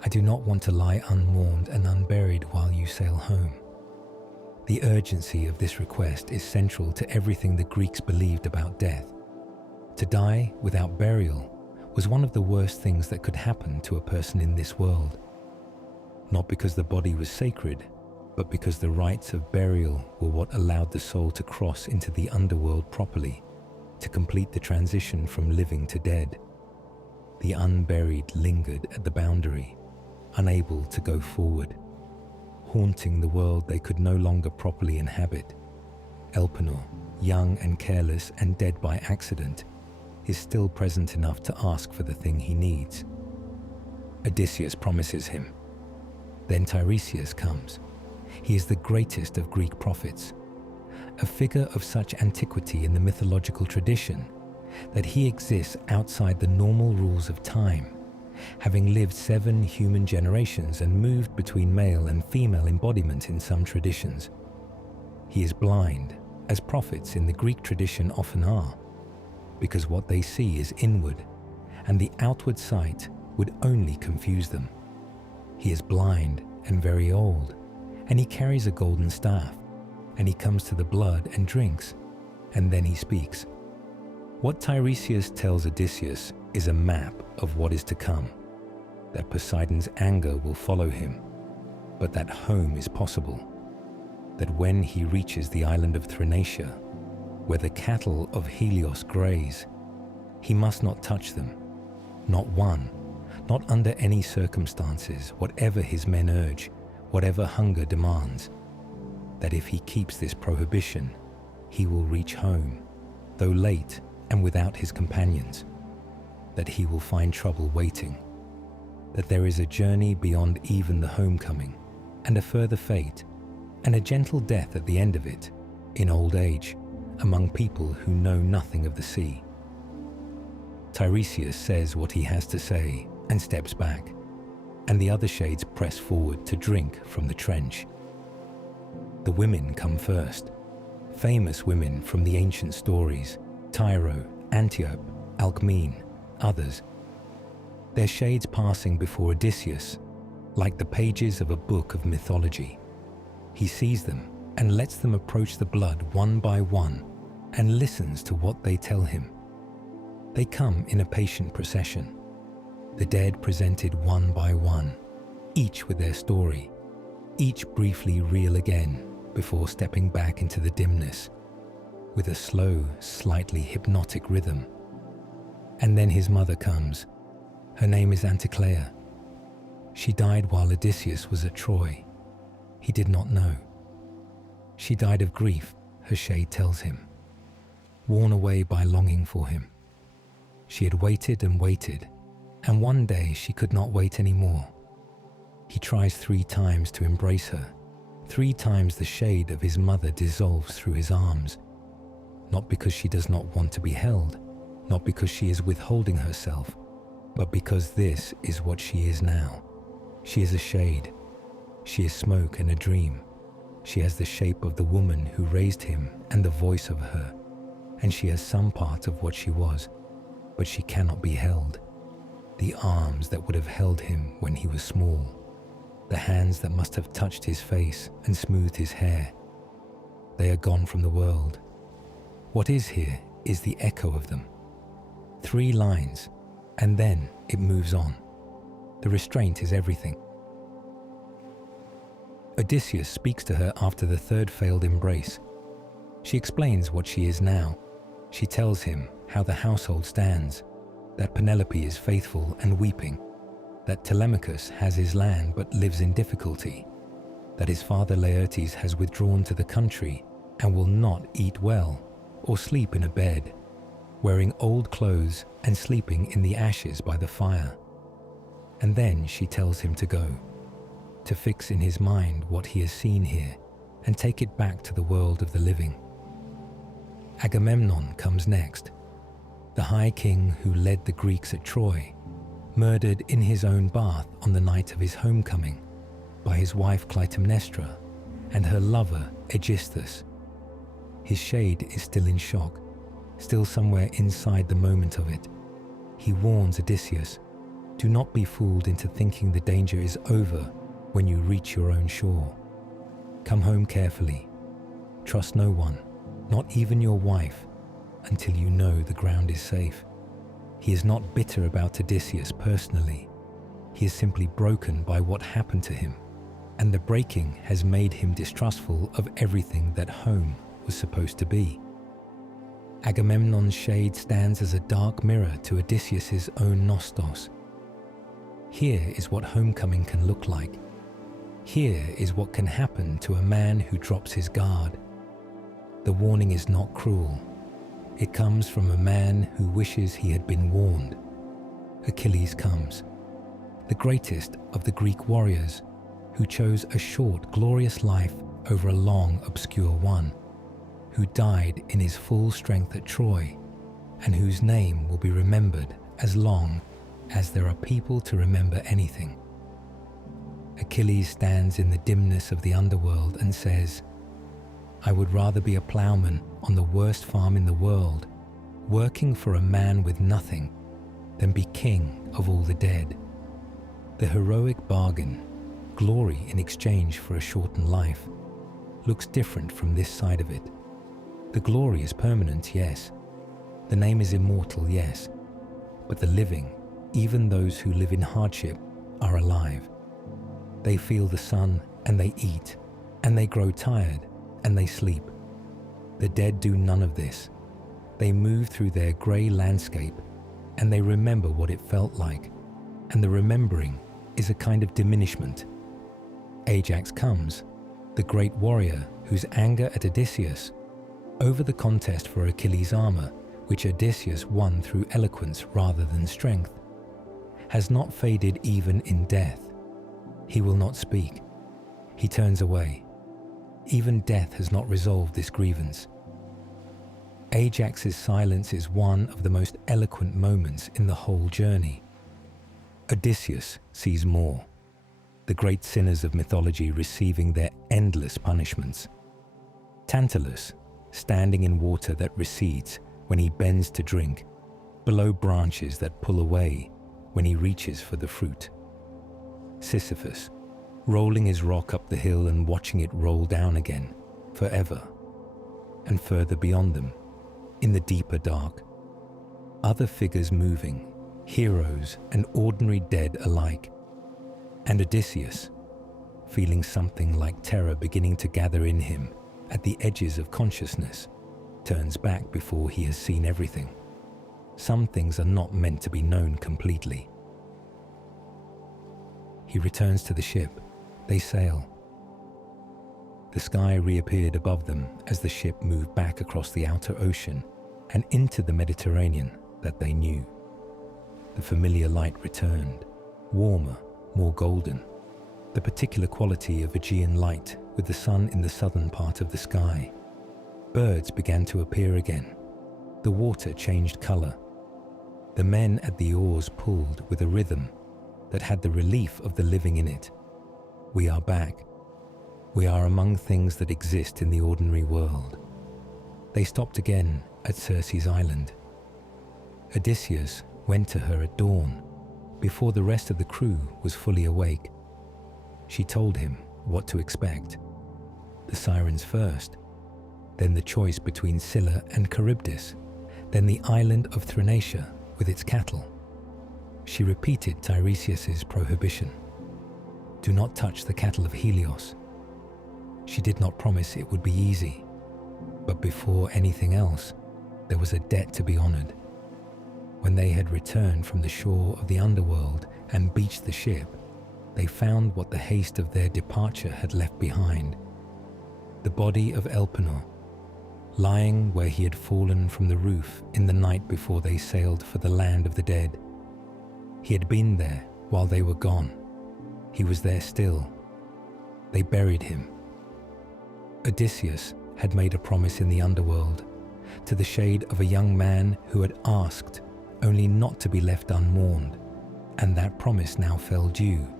I do not want to lie unmourned and unburied while you sail home. The urgency of this request is central to everything the Greeks believed about death. To die without burial was one of the worst things that could happen to a person in this world. Not because the body was sacred, but because the rites of burial were what allowed the soul to cross into the underworld properly, to complete the transition from living to dead. The unburied lingered at the boundary, unable to go forward, haunting the world they could no longer properly inhabit. Elpenor, young and careless and dead by accident, is still present enough to ask for the thing he needs. Odysseus promises him. Then Tiresias comes. He is the greatest of Greek prophets, a figure of such antiquity in the mythological tradition that he exists outside the normal rules of time, having lived 7 human generations and moved between male and female embodiment in some traditions. He is blind, as prophets in the Greek tradition often are, because what they see is inward, and the outward sight would only confuse them. He is blind and very old, and he carries a golden staff, and he comes to the blood and drinks, and then he speaks. What Tiresias tells Odysseus is a map of what is to come, that Poseidon's anger will follow him, but that home is possible, that when he reaches the island of Thrinacia, where the cattle of Helios graze, he must not touch them, not one, not under any circumstances, whatever his men urge, whatever hunger demands, that if he keeps this prohibition, he will reach home, though late and without his companions, that he will find trouble waiting, that there is a journey beyond even the homecoming, and a further fate, and a gentle death at the end of it, in old age, among people who know nothing of the sea. Tiresias says what he has to say and steps back, and the other shades press forward to drink from the trench. The women come first, famous women from the ancient stories, Tyro, Antiope, Alcmene, others. Their shades passing before Odysseus, like the pages of a book of mythology. He sees them and lets them approach the blood one by one and listens to what they tell him. They come in a patient procession, the dead presented one by one, each with their story, each briefly real again before stepping back into the dimness, with a slow, slightly hypnotic rhythm. And then his mother comes. Her name is Anticlea. She died while Odysseus was at Troy. He did not know. She died of grief, her shade tells him, worn away by longing for him. She had waited and waited, and one day she could not wait anymore. He tries 3 times to embrace her. 3 times the shade of his mother dissolves through his arms, not because she does not want to be held, not because she is withholding herself, but because this is what she is now. She is a shade. She is smoke and a dream. She has the shape of the woman who raised him and the voice of her, and she has some part of what she was, but she cannot be held. The arms that would have held him when he was small, the hands that must have touched his face and smoothed his hair, they are gone from the world. What is here is the echo of them. 3 lines, and then it moves on. The restraint is everything. Odysseus speaks to her after the 3rd failed embrace. She explains what she is now. She tells him how the household stands, that Penelope is faithful and weeping, that Telemachus has his land but lives in difficulty, that his father Laertes has withdrawn to the country and will not eat well or sleep in a bed, wearing old clothes and sleeping in the ashes by the fire. And then she tells him to go, to fix in his mind what he has seen here and take it back to the world of the living. Agamemnon comes next, the high king who led the Greeks at Troy, murdered in his own bath on the night of his homecoming by his wife Clytemnestra and her lover Aegisthus. His shade is still in shock, still somewhere inside the moment of it. He warns Odysseus, do not be fooled into thinking the danger is over when you reach your own shore. Come home carefully. Trust no one, not even your wife, until you know the ground is safe. He is not bitter about Odysseus personally. He is simply broken by what happened to him, and the breaking has made him distrustful of everything that home was supposed to be. Agamemnon's shade stands as a dark mirror to Odysseus's own nostos. Here is what homecoming can look like. Here is what can happen to a man who drops his guard. The warning is not cruel. It comes from a man who wishes he had been warned. Achilles comes, the greatest of the Greek warriors, who chose a short, glorious life over a long, obscure one, who died in his full strength at Troy, and whose name will be remembered as long as there are people to remember anything. Achilles stands in the dimness of the underworld and says, I would rather be a ploughman on the worst farm in the world, working for a man with nothing, than be king of all the dead. The heroic bargain, glory in exchange for a shortened life, looks different from this side of it. The glory is permanent, yes. The name is immortal, yes. But the living, even those who live in hardship, are alive. They feel the sun, and they eat, and they grow tired, and they sleep. The dead do none of this. They move through their grey landscape, and they remember what it felt like, and the remembering is a kind of diminishment. Ajax comes, the great warrior whose anger at Odysseus over the contest for Achilles' armor, which Odysseus won through eloquence rather than strength, has not faded even in death. He will not speak. He turns away. Even death has not resolved this grievance. Ajax's silence is one of the most eloquent moments in the whole journey. Odysseus sees more, the great sinners of mythology receiving their endless punishments. Tantalus, standing in water that recedes when he bends to drink, below branches that pull away when he reaches for the fruit. Sisyphus, rolling his rock up the hill and watching it roll down again, forever, and further beyond them, in the deeper dark. Other figures moving, heroes and ordinary dead alike. And Odysseus, feeling something like terror beginning to gather in him at the edges of consciousness, turns back before he has seen everything. Some things are not meant to be known completely. He He returns to the ship. They sail. The sky reappeared above them as the ship moved back across the outer ocean and into the Mediterranean that they knew. The familiar light returned, warmer, more golden, the particular quality of Aegean light with the sun in the southern part of the sky. Birds began to appear again. The water changed colour. The men at the oars pulled with a rhythm that had the relief of the living in it. We are back. We are among things that exist in the ordinary world. They stopped again at Circe's island. Odysseus went to her at dawn, before the rest of the crew was fully awake. She told him what to expect. The sirens first, then the choice between Scylla and Charybdis, then the island of Thrinacia with its cattle. She repeated Tiresias's prohibition. Do not touch the cattle of Helios. She did not promise it would be easy, but before anything else, there was a debt to be honored. When they had returned from the shore of the underworld and beached the ship, they found what the haste of their departure had left behind. The body of Elpenor, lying where he had fallen from the roof in the night before they sailed for the land of the dead. He had been there while they were gone. He was there still. They buried him. Odysseus had made a promise in the underworld to the shade of a young man who had asked only not to be left unmourned, and that promise now fell due.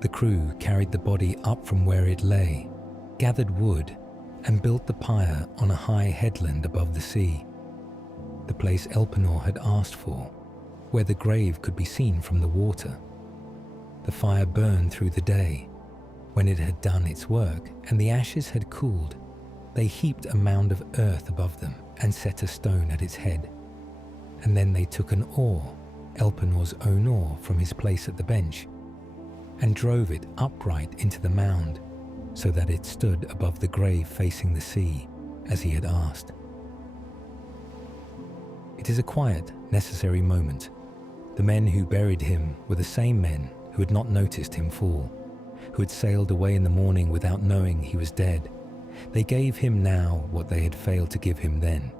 The crew carried the body up from where it lay, gathered wood, and built the pyre on a high headland above the sea, the place Elpenor had asked for, where the grave could be seen from the water. The fire burned through the day. When it had done its work and the ashes had cooled, they heaped a mound of earth above them and set a stone at its head. And then they took an oar, Elpenor's own oar, from his place at the bench, and drove it upright into the mound, so that it stood above the grave facing the sea, as he had asked. It is a quiet, necessary moment. The men who buried him were the same men who had not noticed him fall, who had sailed away in the morning without knowing he was dead. They gave him now what they had failed to give him then: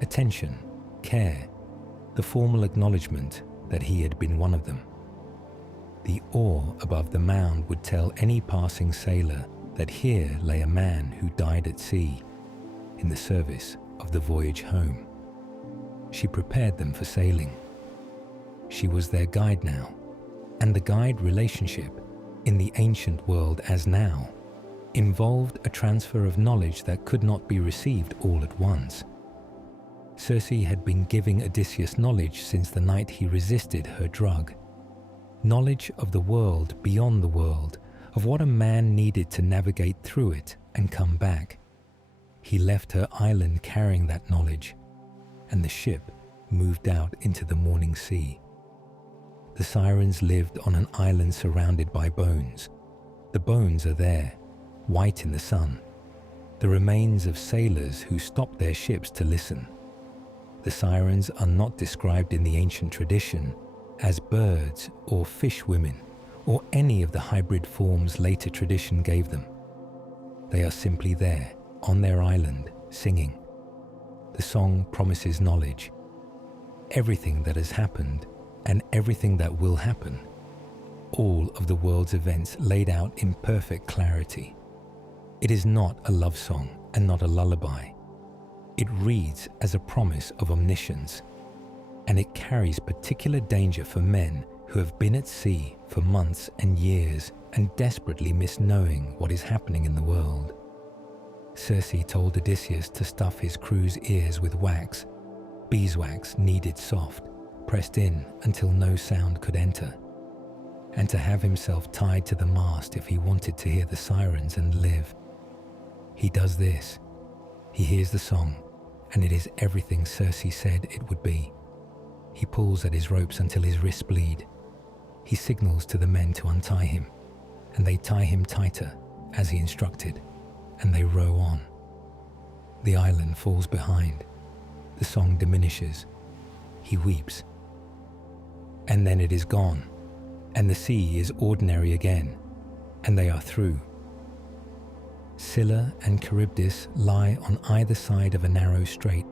attention, care, the formal acknowledgement that he had been one of them. The oar above the mound would tell any passing sailor that here lay a man who died at sea, in the service of the voyage home. She prepared them for sailing. She was their guide now, and the guide relationship, in the ancient world as now, involved a transfer of knowledge that could not be received all at once. Circe had been giving Odysseus knowledge since the night he resisted her drug. Knowledge of the world beyond the world, of what a man needed to navigate through it and come back. He left her island carrying that knowledge, and the ship moved out into the morning sea. The sirens lived on an island surrounded by bones. The bones are there, white in the sun, the remains of sailors who stopped their ships to listen. The sirens are not described in the ancient tradition as birds or fish women or any of the hybrid forms later tradition gave them. They are simply there, on their island, singing. The song promises knowledge. Everything that has happened and everything that will happen, all of the world's events laid out in perfect clarity. It is not a love song and not a lullaby. It reads as a promise of omniscience, and it carries particular danger for men who have been at sea for months and years and desperately miss knowing what is happening in the world. Circe told Odysseus to stuff his crew's ears with wax, beeswax kneaded soft, pressed in until no sound could enter, and to have himself tied to the mast if he wanted to hear the sirens and live. He does this. He hears the song, and it is everything Circe said it would be. He pulls at his ropes until his wrists bleed. He signals to the men to untie him, and they tie him tighter, as he instructed, and they row on. The island falls behind. The song diminishes. He weeps. And then it is gone. and the sea is ordinary again, and they are through. Scylla and Charybdis lie on either side of a narrow strait,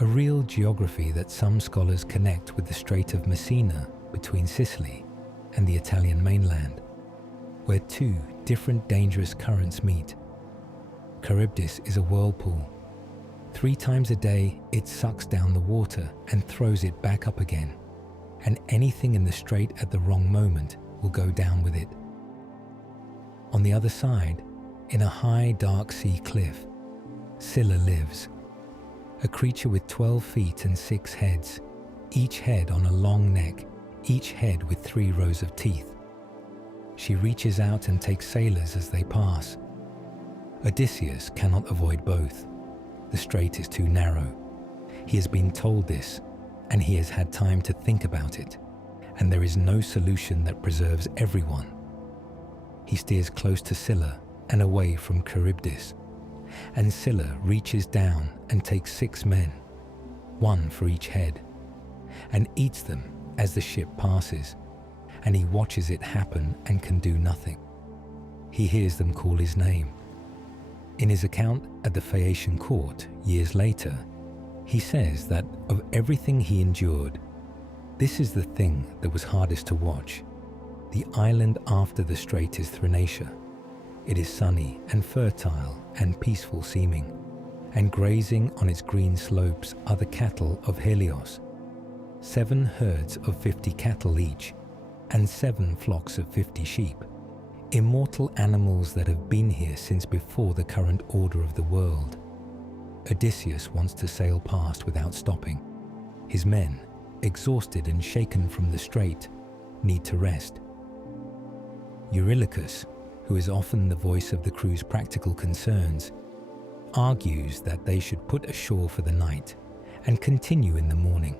a real geography that some scholars connect with the Strait of Messina between Sicily and the Italian mainland, where two different dangerous currents meet. Charybdis is a whirlpool. 3 times a day, it sucks down the water and throws it back up again, and anything in the strait at the wrong moment will go down with it. On the other side, in a high, dark sea cliff, Scylla lives, a creature with 12 feet and 6 heads, each head on a long neck, each head with 3 rows of teeth. She reaches out and takes sailors as they pass. Odysseus cannot avoid both. The strait is too narrow. He has been told this, and he has had time to think about it, and there is no solution that preserves everyone. He steers close to Scylla and away from Charybdis, and Scylla reaches down and takes 6 men, 1 for each head, and eats them as the ship passes, and he watches it happen and can do nothing. He hears them call his name. In his account at the Phaeacian court years later, he says that of everything he endured, this is the thing that was hardest to watch. The island after the strait is Thrinacia. It is sunny and fertile and peaceful seeming, and grazing on its green slopes are the cattle of Helios, 7 herds of 50 cattle each, and 7 flocks of 50 sheep. Immortal animals that have been here since before the current order of the world. Odysseus wants to sail past without stopping. His men, exhausted and shaken from the strait, need to rest. Eurylochus, who is often the voice of the crew's practical concerns, argues that they should put ashore for the night and continue in the morning.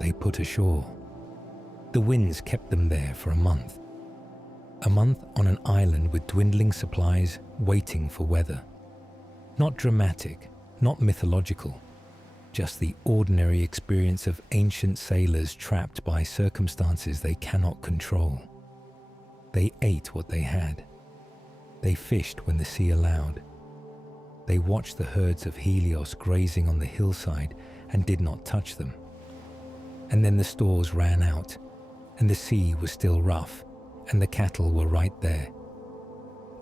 They put ashore. The winds kept them there for a month. A month on an island with dwindling supplies, waiting for weather. Not dramatic, not mythological, just the ordinary experience of ancient sailors trapped by circumstances they cannot control. They ate what they had. They fished when the sea allowed. They watched the herds of Helios grazing on the hillside and did not touch them. And then the stores ran out, and the sea was still rough, and the cattle were right there.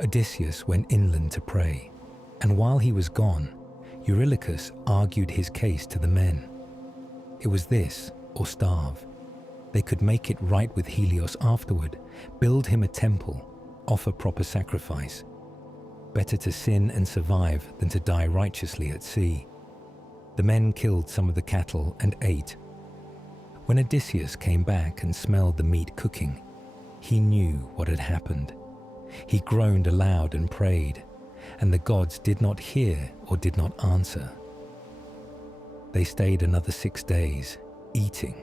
Odysseus went inland to pray, and while he was gone, Eurylochus argued his case to the men. It was this, or starve. They could make it right with Helios afterward, build him a temple, offer proper sacrifice. Better to sin and survive than to die righteously at sea. The men killed some of the cattle and ate. When Odysseus came back and smelled the meat cooking, he knew what had happened. He groaned aloud and prayed, and the gods did not hear or did not answer. They stayed another 6 days, eating,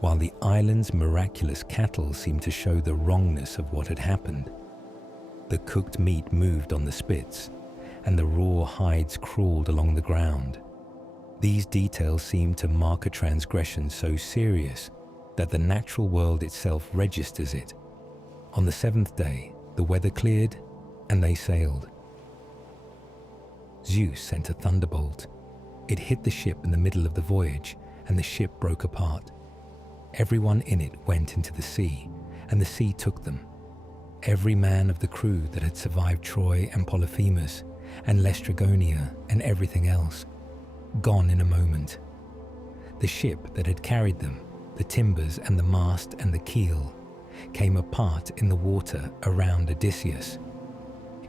while the island's miraculous cattle seemed to show the wrongness of what had happened. The cooked meat moved on the spits, and the raw hides crawled along the ground. These details seemed to mark a transgression so serious that the natural world itself registers it. On the 7th day, the weather cleared, and they sailed. Zeus sent a thunderbolt. It hit the ship in the middle of the voyage, and the ship broke apart. Everyone in it went into the sea, and the sea took them. Every man of the crew that had survived Troy and Polyphemus, and Laestrygonia and everything else, gone in a moment. The ship that had carried them, the timbers and the mast and the keel, came apart in the water around Odysseus.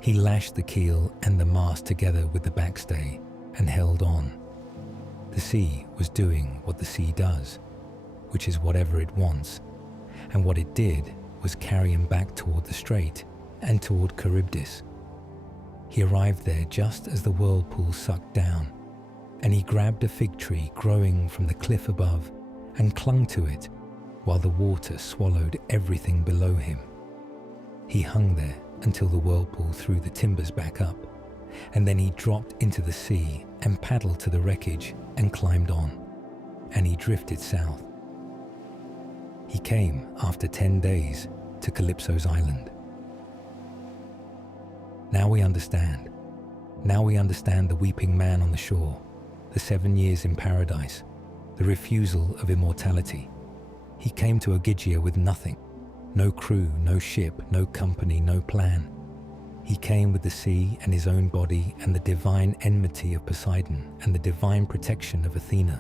He lashed the keel and the mast together with the backstay and held on. The sea was doing what the sea does, which is whatever it wants, and what it did was carry him back toward the strait and toward Charybdis. He arrived there just as the whirlpool sucked down, and he grabbed a fig tree growing from the cliff above and clung to it while the water swallowed everything below him. He hung there until the whirlpool threw the timbers back up, and then he dropped into the sea and paddled to the wreckage and climbed on, and he drifted south. He He came after 10 days to Calypso's island. Now we understand. Now we understand the weeping man on the shore, the 7 years in paradise, the refusal of immortality. He came to Aegean with nothing. No crew, no ship, no company, no plan. He came with the sea and his own body and the divine enmity of Poseidon and the divine protection of Athena.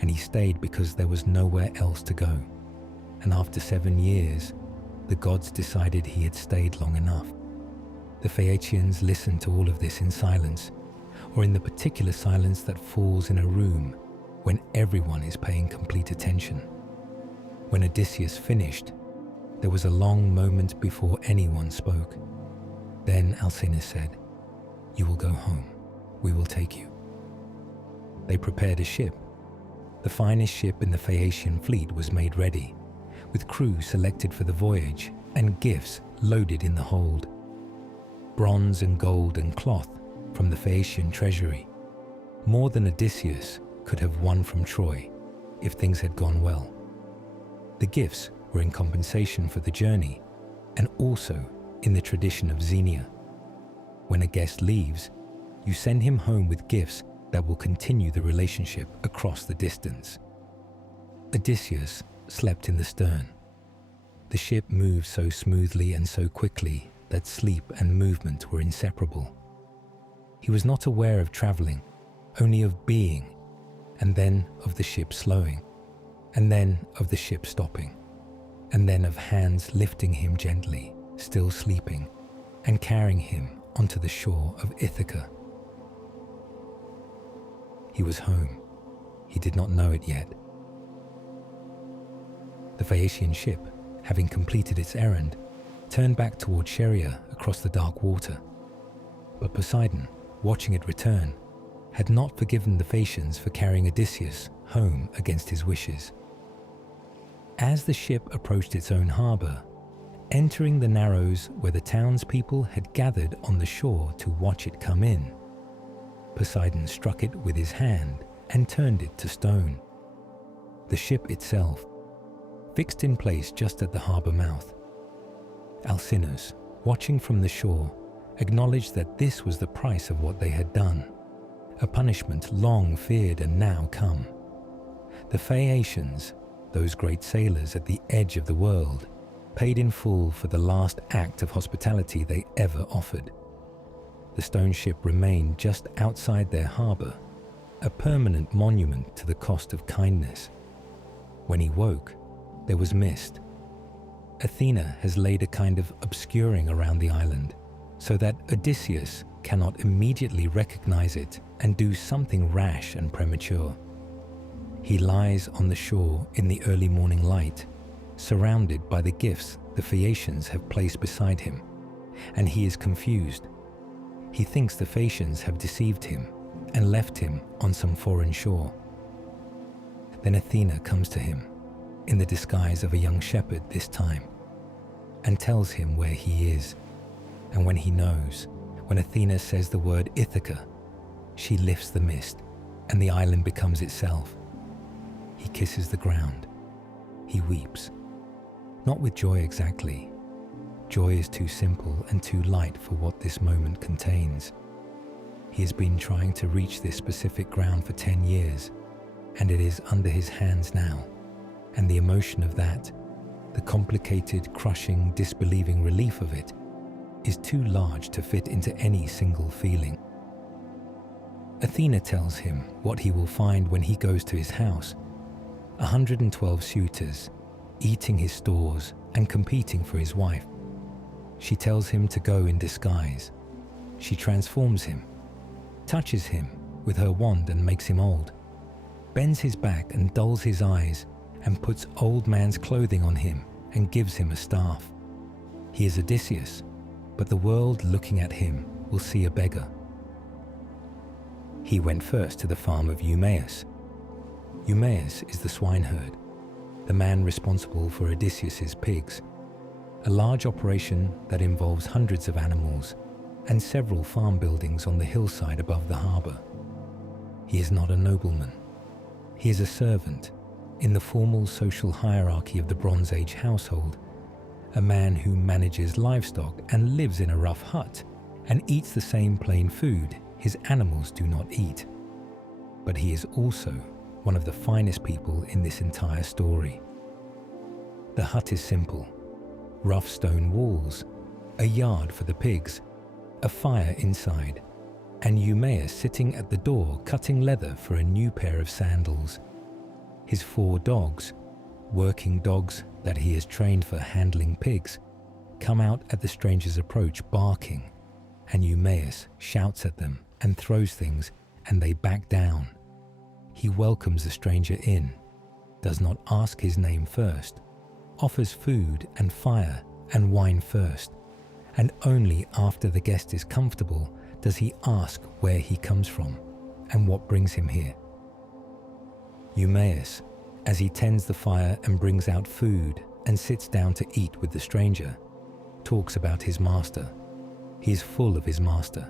And he stayed because there was nowhere else to go. And after 7 years, the gods decided he had stayed long enough. The Phaeacians listened to all of this in silence, or in the particular silence that falls in a room when everyone is paying complete attention. When Odysseus finished, there was a long moment before anyone spoke. Then Alcinous said, "You will go home. We will take you." They prepared a ship. The finest ship in the Phaeacian fleet was made ready, with crew selected for the voyage and gifts loaded in the hold. Bronze and gold and cloth from the Phaeacian treasury, more than Odysseus could have won from Troy if things had gone well. The gifts were in compensation for the journey and also in the tradition of Xenia. When a guest leaves, you send him home with gifts that will continue the relationship across the distance. Odysseus slept in the stern. The ship moved so smoothly and so quickly that sleep and movement were inseparable. He was not aware of traveling, only of being, and then of the ship slowing, and then of the ship stopping, and then of hands lifting him gently, still sleeping, and carrying him onto the shore of Ithaca. He was home. He did not know it yet. The Phaeacian ship, having completed its errand, turned back toward Scheria across the dark water. But Poseidon, watching it return, had not forgiven the Phaeacians for carrying Odysseus home against his wishes. As the ship approached its own harbour, entering the narrows where the townspeople had gathered on the shore to watch it come in, Poseidon struck it with his hand and turned it to stone. The ship itself, fixed in place just at the harbour mouth. Alcinous, watching from the shore, acknowledged that this was the price of what they had done, a punishment long feared and now come. The Phaeacians, those great sailors at the edge of the world, paid in full for the last act of hospitality they ever offered. The stone ship remained just outside their harbour, a permanent monument to the cost of kindness. When he woke, there was mist. Athena has laid a kind of obscuring around the island, so that Odysseus cannot immediately recognize it and do something rash and premature. He lies on the shore in the early morning light, surrounded by the gifts the Phaeacians have placed beside him, and he is confused. He thinks the Phaeacians have deceived him and left him on some foreign shore. Then Athena comes to him, in the disguise of a young shepherd this time, and tells him where he is. And when he knows, when Athena says the word Ithaca, she lifts the mist, and the island becomes itself. He kisses the ground. He weeps. Not with joy exactly. Joy is too simple and too light for what this moment contains. He has been trying to reach this specific ground for 10 years, and it is under his hands now. And the emotion of that, the complicated, crushing, disbelieving relief of it, is too large to fit into any single feeling. Athena tells him what he will find when he goes to his house. 112 suitors, eating his stores and competing for his wife. She tells him to go in disguise. She transforms him, touches him with her wand and makes him old, bends his back and dulls his eyes, and puts old man's clothing on him and gives him a staff. He is Odysseus, but the world looking at him will see a beggar. He went first to the farm of Eumaeus. Eumaeus is the swineherd, the man responsible for Odysseus's pigs, a large operation that involves hundreds of animals and several farm buildings on the hillside above the harbour. He is not a nobleman. He is a servant, in the formal social hierarchy of the Bronze Age household, a man who manages livestock and lives in a rough hut and eats the same plain food his animals do not eat. But he is also one of the finest people in this entire story. The hut is simple: rough stone walls, a yard for the pigs, a fire inside, and Eumaeus sitting at the door cutting leather for a new pair of sandals. His 4 dogs, working dogs that he has trained for handling pigs, come out at the stranger's approach barking, and Eumaeus shouts at them and throws things, and they back down. He welcomes the stranger in, does not ask his name first, offers food and fire and wine first, and only after the guest is comfortable does he ask where he comes from and what brings him here. Eumaeus, as he tends the fire and brings out food and sits down to eat with the stranger, talks about his master. He is full of his master.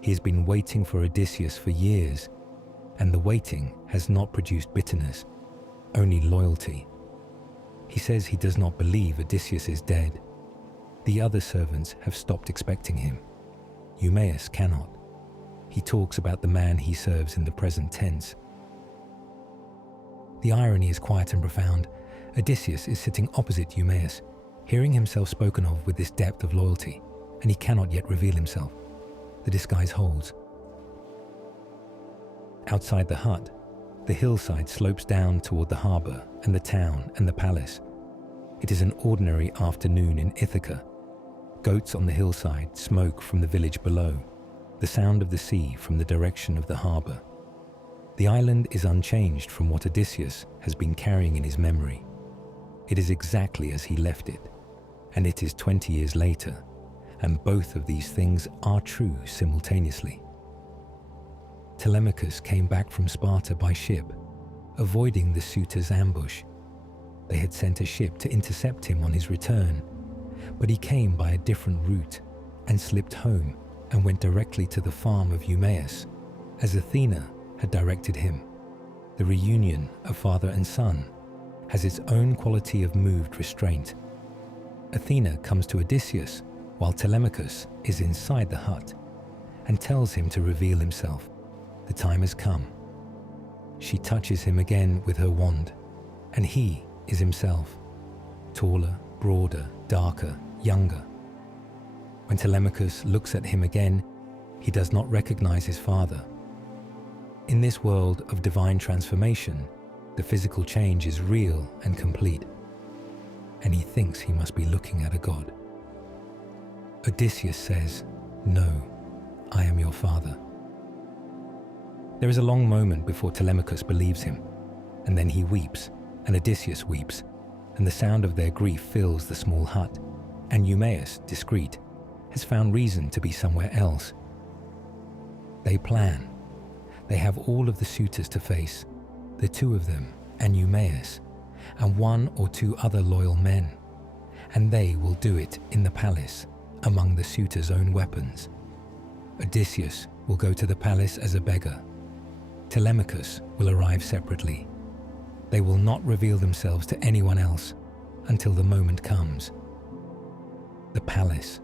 He has been waiting for Odysseus for years, and the waiting has not produced bitterness, only loyalty. He says he does not believe Odysseus is dead. The other servants have stopped expecting him. Eumaeus cannot. He talks about the man he serves in the present tense. The irony is quiet and profound. Odysseus is sitting opposite Eumaeus, hearing himself spoken of with this depth of loyalty, and he cannot yet reveal himself. The disguise holds. Outside the hut, the hillside slopes down toward the harbour and the town and the palace. It is an ordinary afternoon in Ithaca. Goats on the hillside, smoke from the village below, the sound of the sea from the direction of the harbour. The island is unchanged from what Odysseus has been carrying in his memory. It is exactly as he left it, and it is 20 years later, and both of these things are true simultaneously. Telemachus came back from Sparta by ship, avoiding the suitors' ambush. They had sent a ship to intercept him on his return, but he came by a different route and slipped home and went directly to the farm of Eumaeus, as Athena had directed him. The reunion of father and son has its own quality of moved restraint. Athena comes to Odysseus while Telemachus is inside the hut and tells him to reveal himself. The time has come. She touches him again with her wand, and he is himself, taller, broader, darker, younger. When Telemachus looks at him again, he does not recognize his father. In this world of divine transformation, the physical change is real and complete, and he thinks he must be looking at a god. Odysseus says, "No, I am your father." There is a long moment before Telemachus believes him, and then he weeps, and Odysseus weeps, and the sound of their grief fills the small hut, and Eumaeus, discreet, has found reason to be somewhere else. They plan. They have all of the suitors to face, the 2 of them and Eumaeus, and 1 or 2 other loyal men, and they will do it in the palace among the suitors' own weapons. Odysseus will go to the palace as a beggar. Telemachus will arrive separately. They will not reveal themselves to anyone else until the moment comes. The palace.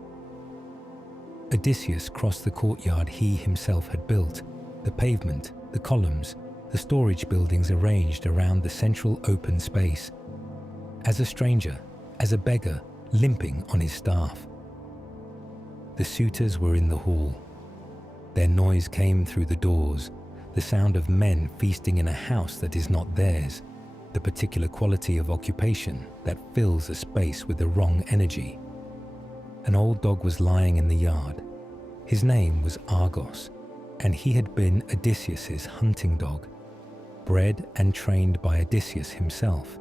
Odysseus crossed the courtyard he himself had built, the pavement, the columns, the storage buildings arranged around the central open space. As a stranger, as a beggar, limping on his staff. The suitors were in the hall. Their noise came through the doors, the sound of men feasting in a house that is not theirs, the particular quality of occupation that fills a space with the wrong energy. An old dog was lying in the yard. His name was Argos, and he had been Odysseus's hunting dog, bred and trained by Odysseus himself,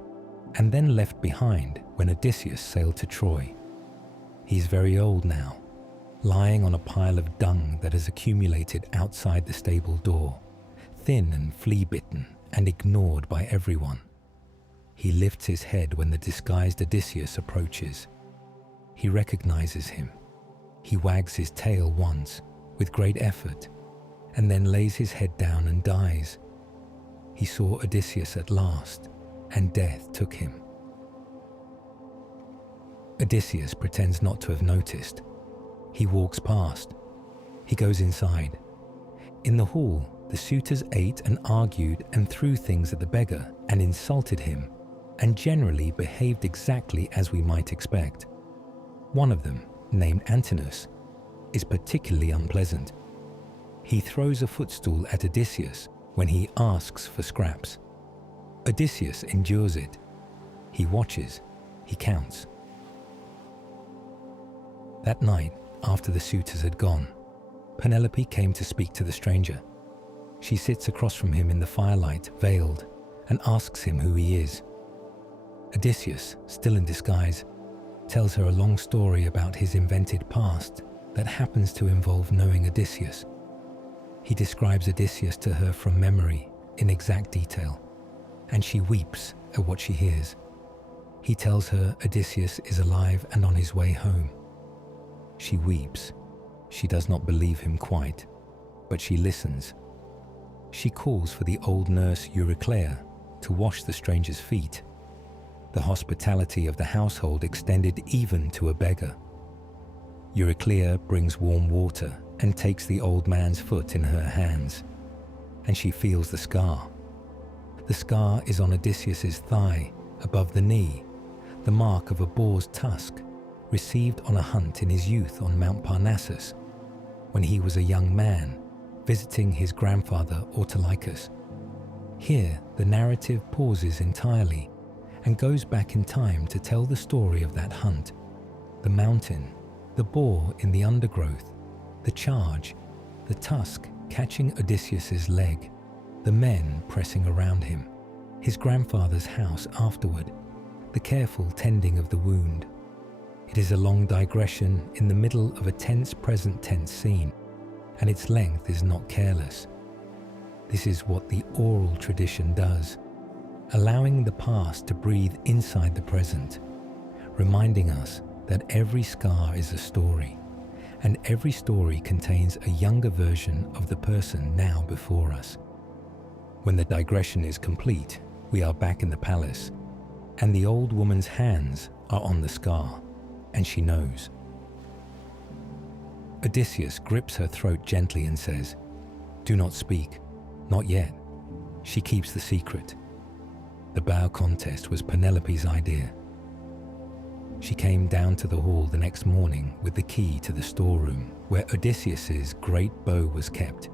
and then left behind when Odysseus sailed to Troy. He's very old now, lying on a pile of dung that has accumulated outside the stable door, thin and flea-bitten and ignored by everyone. He lifts his head when the disguised Odysseus approaches. He recognizes him. He wags his tail once, with great effort, and then lays his head down and dies. He saw Odysseus at last, and death took him. Odysseus pretends not to have noticed. He walks past. He goes inside. In the hall, the suitors ate and argued and threw things at the beggar and insulted him, and generally behaved exactly as we might expect. One of them, named Antinous, is particularly unpleasant. He throws a footstool at Odysseus when he asks for scraps. Odysseus endures it. He watches. He counts. That night, after the suitors had gone, Penelope came to speak to the stranger. She sits across from him in the firelight, veiled, and asks him who he is. Odysseus, still in disguise, tells her a long story about his invented past that happens to involve knowing Odysseus. He describes Odysseus to her from memory in exact detail, and she weeps at what she hears. He tells her Odysseus is alive and on his way home. She weeps. She does not believe him quite, but she listens. She calls for the old nurse Euryclea to wash the stranger's feet. The hospitality of the household extended even to a beggar. Euryclea brings warm water and takes the old man's foot in her hands, and she feels the scar. The scar is on Odysseus's thigh, above the knee, the mark of a boar's tusk, received on a hunt in his youth on Mount Parnassus, when he was a young man, visiting his grandfather Autolycus. Here, the narrative pauses entirely and goes back in time to tell the story of that hunt, the mountain, the boar in the undergrowth, the charge, the tusk catching Odysseus's leg, the men pressing around him, his grandfather's house afterward, the careful tending of the wound. It is a long digression in the middle of a tense present tense scene, and its length is not careless. This is what the oral tradition does, allowing the past to breathe inside the present, reminding us that every scar is a story, and every story contains a younger version of the person now before us. When the digression is complete, we are back in the palace, and the old woman's hands are on the scar, and she knows. Odysseus grips her throat gently and says, "Do not speak, not yet." She keeps the secret. The bow contest was Penelope's idea. She came down to the hall the next morning with the key to the storeroom where Odysseus's great bow was kept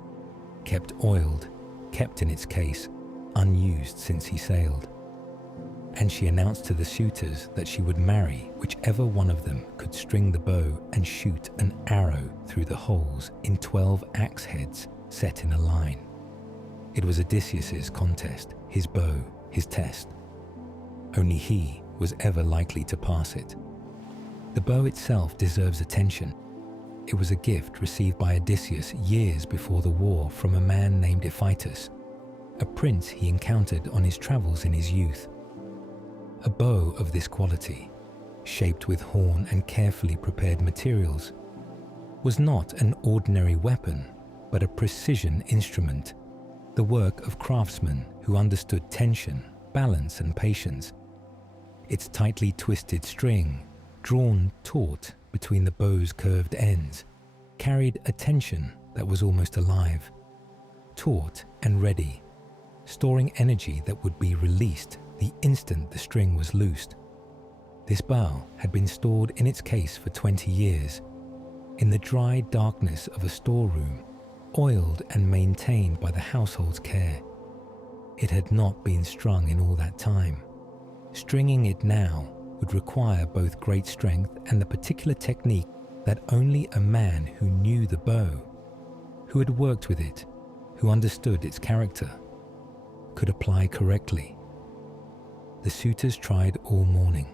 oiled, kept in its case, unused since he sailed. And she announced to the suitors that she would marry whichever one of them could string the bow and shoot an arrow through the holes in 12 axe heads set in a line. It was Odysseus's contest, his bow, his test. Only he was ever likely to pass it. The bow itself deserves attention. It was a gift received by Odysseus years before the war from a man named Ithaca, a prince he encountered on his travels in his youth. A bow of this quality, shaped with horn and carefully prepared materials, was not an ordinary weapon, but a precision instrument, the work of craftsmen who understood tension, balance, and patience. Its tightly twisted string, drawn taut between the bow's curved ends, carried a tension that was almost alive, taut and ready, storing energy that would be released the instant the string was loosed. This bow had been stored in its case for 20 years, in the dry darkness of a storeroom, oiled and maintained by the household's care. It had not been strung in all that time. Stringing it now would require both great strength and the particular technique that only a man who knew the bow, who had worked with it, who understood its character, could apply correctly. The suitors tried all morning.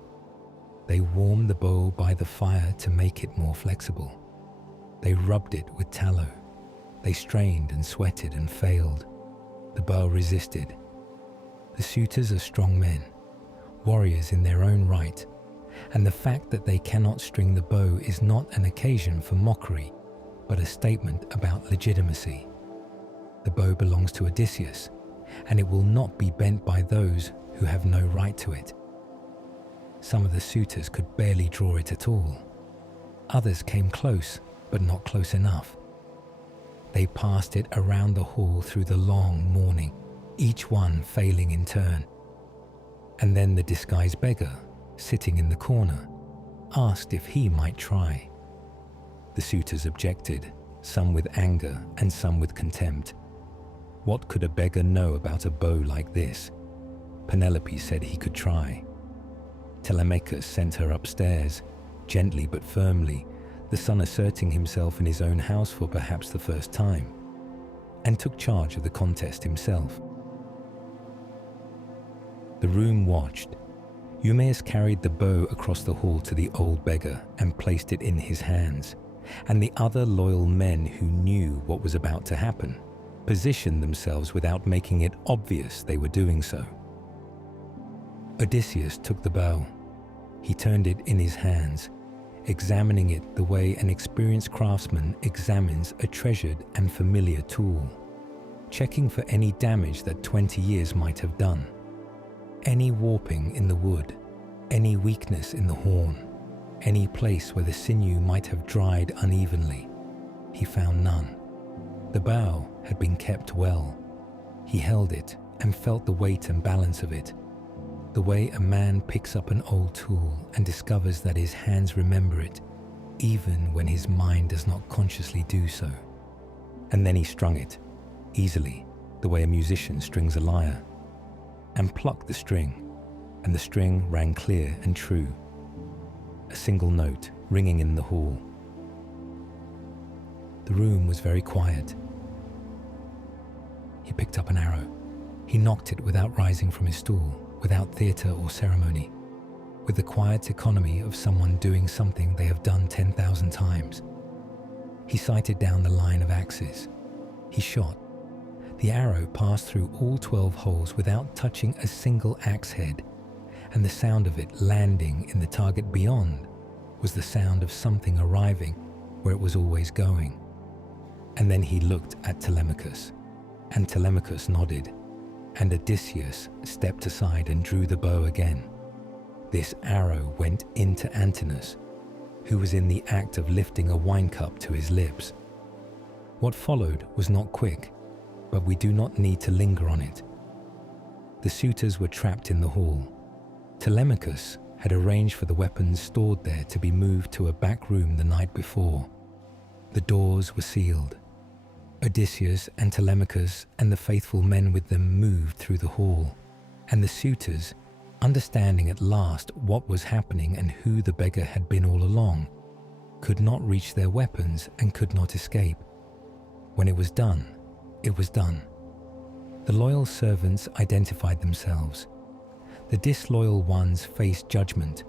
They warmed the bow by the fire to make it more flexible. They rubbed it with tallow. They strained and sweated and failed. The bow resisted. The suitors are strong men, warriors in their own right, and the fact that they cannot string the bow is not an occasion for mockery, but a statement about legitimacy. The bow belongs to Odysseus, and it will not be bent by those who have no right to it. Some of the suitors could barely draw it at all. Others came close, but not close enough. They passed it around the hall through the long morning, each one failing in turn. And then the disguised beggar, sitting in the corner, asked if he might try. The suitors objected, some with anger and some with contempt. What could a beggar know about a bow like this? Penelope said he could try. Telemachus sent her upstairs, gently but firmly, the son asserting himself in his own house for perhaps the first time, and took charge of the contest himself. The room watched. Eumaeus carried the bow across the hall to the old beggar and placed it in his hands, and the other loyal men who knew what was about to happen positioned themselves without making it obvious they were doing so. Odysseus took the bow. He turned it in his hands, examining it the way an experienced craftsman examines a treasured and familiar tool, checking for any damage that 20 years might have done, any warping in the wood, any weakness in the horn, any place where the sinew might have dried unevenly. He found none. The bow had been kept well. He held it and felt the weight and balance of it, the way a man picks up an old tool and discovers that his hands remember it, even when his mind does not consciously do so. And then he strung it, easily, the way a musician strings a lyre, and plucked the string, and the string rang clear and true, a single note ringing in the hall. The room was very quiet. He picked up an arrow. He knocked it without rising from his stool, without theatre or ceremony, with the quiet economy of someone doing something they have done 10,000 times. He sighted down the line of axes. He shot. The arrow passed through all 12 holes without touching a single axe head, and the sound of it landing in the target beyond was the sound of something arriving where it was always going. And then he looked at Telemachus, and Telemachus nodded, and Odysseus stepped aside and drew the bow again. This arrow went into Antinous, who was in the act of lifting a wine cup to his lips. What followed was not quick, but we do not need to linger on it. The suitors were trapped in the hall. Telemachus had arranged for the weapons stored there to be moved to a back room the night before. The doors were sealed. Odysseus and Telemachus and the faithful men with them moved through the hall, and the suitors, understanding at last what was happening and who the beggar had been all along, could not reach their weapons and could not escape. When it was done, it was done. The loyal servants identified themselves. The disloyal ones faced judgment,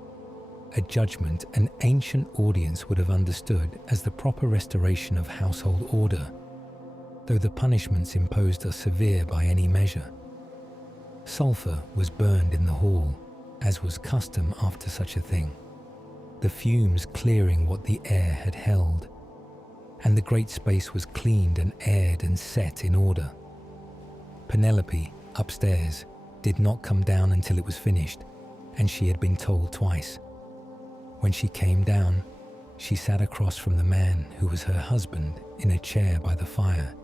a judgment an ancient audience would have understood as the proper restoration of household order, though the punishments imposed are severe by any measure. Sulphur was burned in the hall, as was custom after such a thing, the fumes clearing what the air had held, and the great space was cleaned and aired and set in order. Penelope, upstairs, did not come down until it was finished, and she had been told twice. When she came down, she sat across from the man who was her husband in a chair by the fire,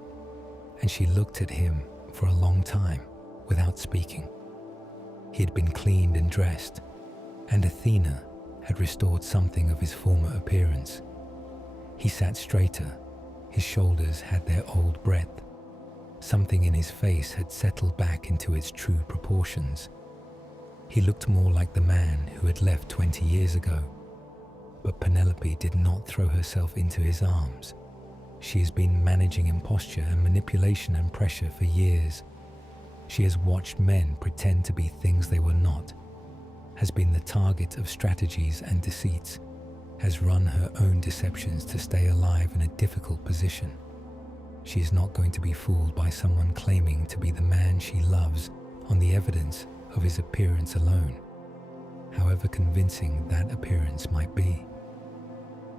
and she looked at him for a long time without speaking. He had been cleaned and dressed, and Athena had restored something of his former appearance. He sat straighter, his shoulders had their old breadth. Something in his face had settled back into its true proportions. He looked more like the man who had left 20 years ago. But Penelope did not throw herself into his arms. She has been managing imposture and manipulation and pressure for years. She has watched men pretend to be things they were not, has been the target of strategies and deceits, has run her own deceptions to stay alive in a difficult position. She is not going to be fooled by someone claiming to be the man she loves on the evidence of his appearance alone, however convincing that appearance might be.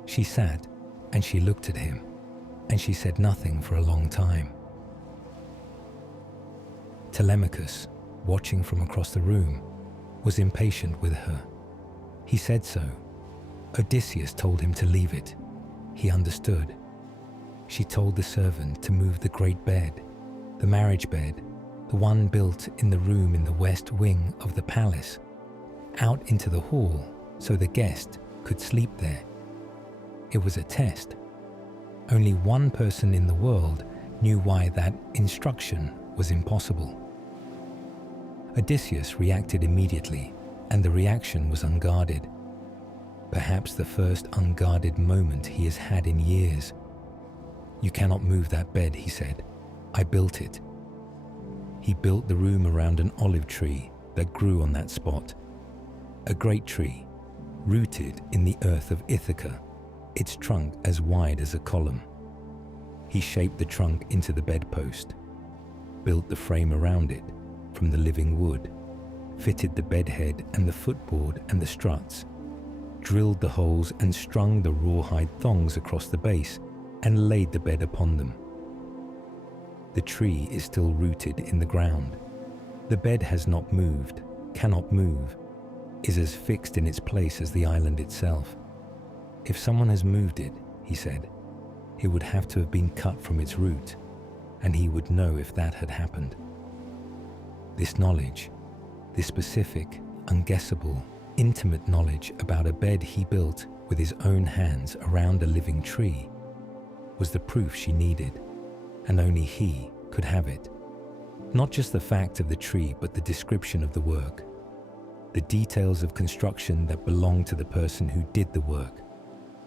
She sat and she looked at him, and she said nothing for a long time. Telemachus, watching from across the room, was impatient with her. He said so. Odysseus told him to leave it. He understood. She told the servant to move the great bed, the marriage bed, the one built in the room in the west wing of the palace, out into the hall so the guest could sleep there. It was a test. Only one person in the world knew why that instruction was impossible. Odysseus reacted immediately, and the reaction was unguarded. Perhaps the first unguarded moment he has had in years. "You cannot move that bed," he said. "I built it." He built the room around an olive tree that grew on that spot. A great tree, rooted in the earth of Ithaca, its trunk as wide as a column. He shaped the trunk into the bedpost, built the frame around it from the living wood, fitted the bedhead and the footboard and the struts, drilled the holes and strung the rawhide thongs across the base and laid the bed upon them. The tree is still rooted in the ground. The bed has not moved, cannot move, is as fixed in its place as the island itself. If someone has moved it, he said, it would have to have been cut from its root, and he would know if that had happened. This knowledge, this specific, unguessable, intimate knowledge about a bed he built with his own hands around a living tree, was the proof she needed, and only he could have it. Not just the fact of the tree, but the description of the work, the details of construction that belonged to the person who did the work,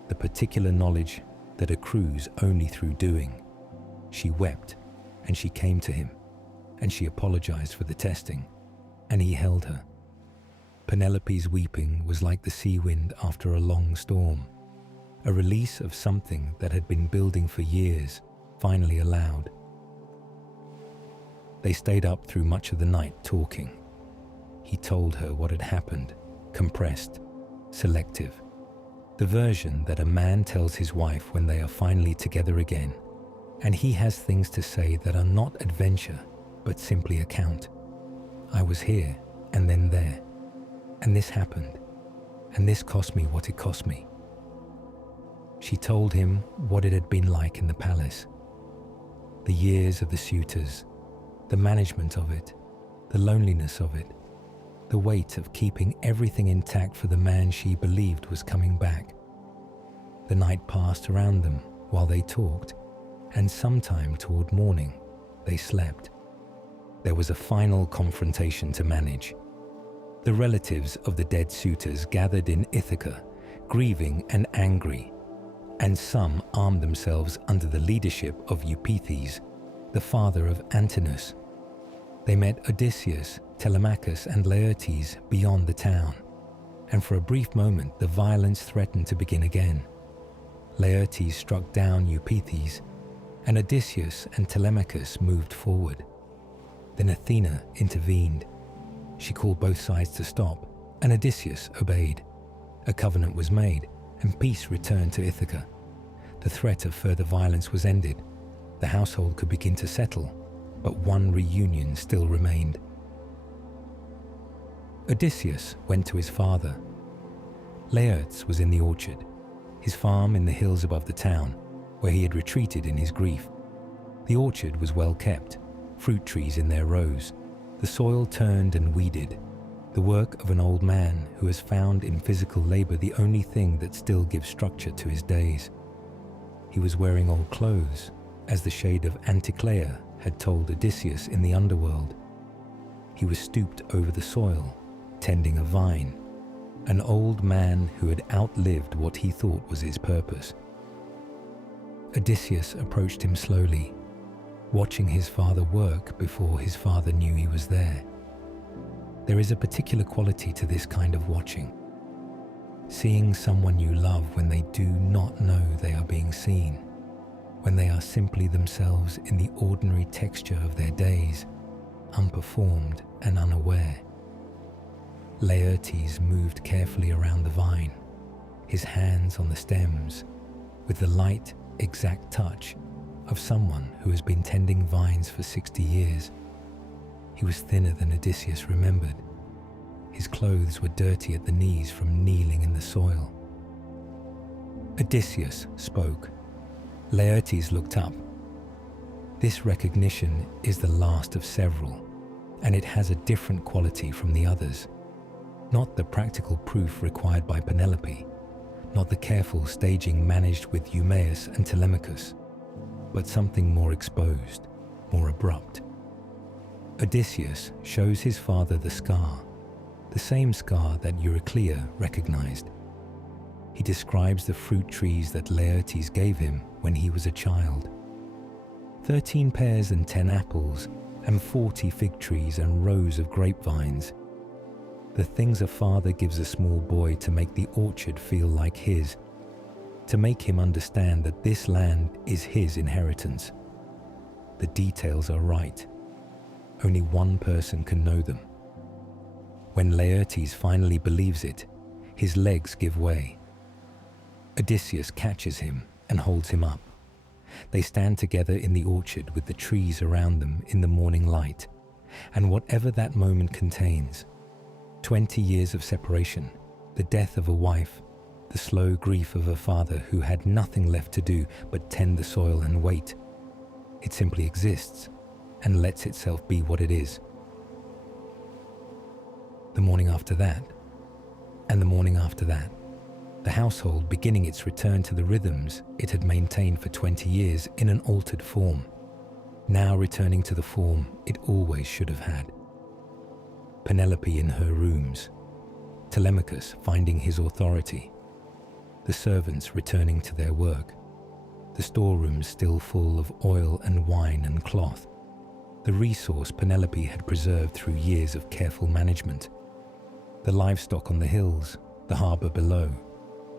the particular knowledge that accrues only through doing. She wept, and she came to him, and she apologized for the testing, and he held her. Penelope's weeping was like the sea wind after a long storm, a release of something that had been building for years, finally allowed. They stayed up through much of the night talking. He told her what had happened, compressed, selective. The version that a man tells his wife when they are finally together again, and he has things to say that are not adventure, but simply account. I was here, and then there, and this happened, and this cost me what it cost me. She told him what it had been like in the palace, the years of the suitors, the management of it, the loneliness of it, the weight of keeping everything intact for the man she believed was coming back. The night passed around them while they talked, and sometime toward morning, they slept. There was a final confrontation to manage. The relatives of the dead suitors gathered in Ithaca, grieving and angry, and some armed themselves under the leadership of Eupeithes, the father of Antinous. They met Odysseus, Telemachus, and Laertes beyond the town, and for a brief moment the violence threatened to begin again. Laertes struck down Eupeithes, and Odysseus and Telemachus moved forward. Then Athena intervened. She called both sides to stop, and Odysseus obeyed. A covenant was made, and peace returned to Ithaca. The threat of further violence was ended. The household could begin to settle, but one reunion still remained. Odysseus went to his father. Laertes was in the orchard, his farm in the hills above the town, where he had retreated in his grief. The orchard was well kept, fruit trees in their rows, the soil turned and weeded, the work of an old man who has found in physical labor the only thing that still gives structure to his days. He was wearing old clothes, as the shade of Anticlea had told Odysseus in the underworld. He was stooped over the soil, tending a vine, an old man who had outlived what he thought was his purpose. Odysseus approached him slowly, watching his father work before his father knew he was there. There is a particular quality to this kind of watching. Seeing someone you love when they do not know they are being seen, when they are simply themselves in the ordinary texture of their days, unperformed and unaware. Laertes moved carefully around the vine, his hands on the stems, with the light, exact touch of someone who has been tending vines for 60 years. He was thinner than Odysseus remembered. His clothes were dirty at the knees from kneeling in the soil. Odysseus spoke. Laertes looked up. This recognition is the last of several, and it has a different quality from the others. Not the practical proof required by Penelope, not the careful staging managed with Eumaeus and Telemachus, but something more exposed, more abrupt. Odysseus shows his father the scar, the same scar that Euryclea recognized. He describes the fruit trees that Laertes gave him when he was a child. 13 pears and 10 apples, and 40 fig trees and rows of grapevines. The things a father gives a small boy to make the orchard feel like his, to make him understand that this land is his inheritance. The details are right. Only one person can know them. When Laertes finally believes it, his legs give way. Odysseus catches him and holds him up. They stand together in the orchard with the trees around them in the morning light, and whatever that moment contains, 20 years of separation, the death of a wife, the slow grief of a father who had nothing left to do but tend the soil and wait, it simply exists and lets itself be what it is. The morning after that, and the morning after that, the household beginning its return to the rhythms it had maintained for 20 years in an altered form, now returning to the form it always should have had. Penelope in her rooms, Telemachus finding his authority, the servants returning to their work, the storerooms still full of oil and wine and cloth, the resource Penelope had preserved through years of careful management, the livestock on the hills, the harbour below,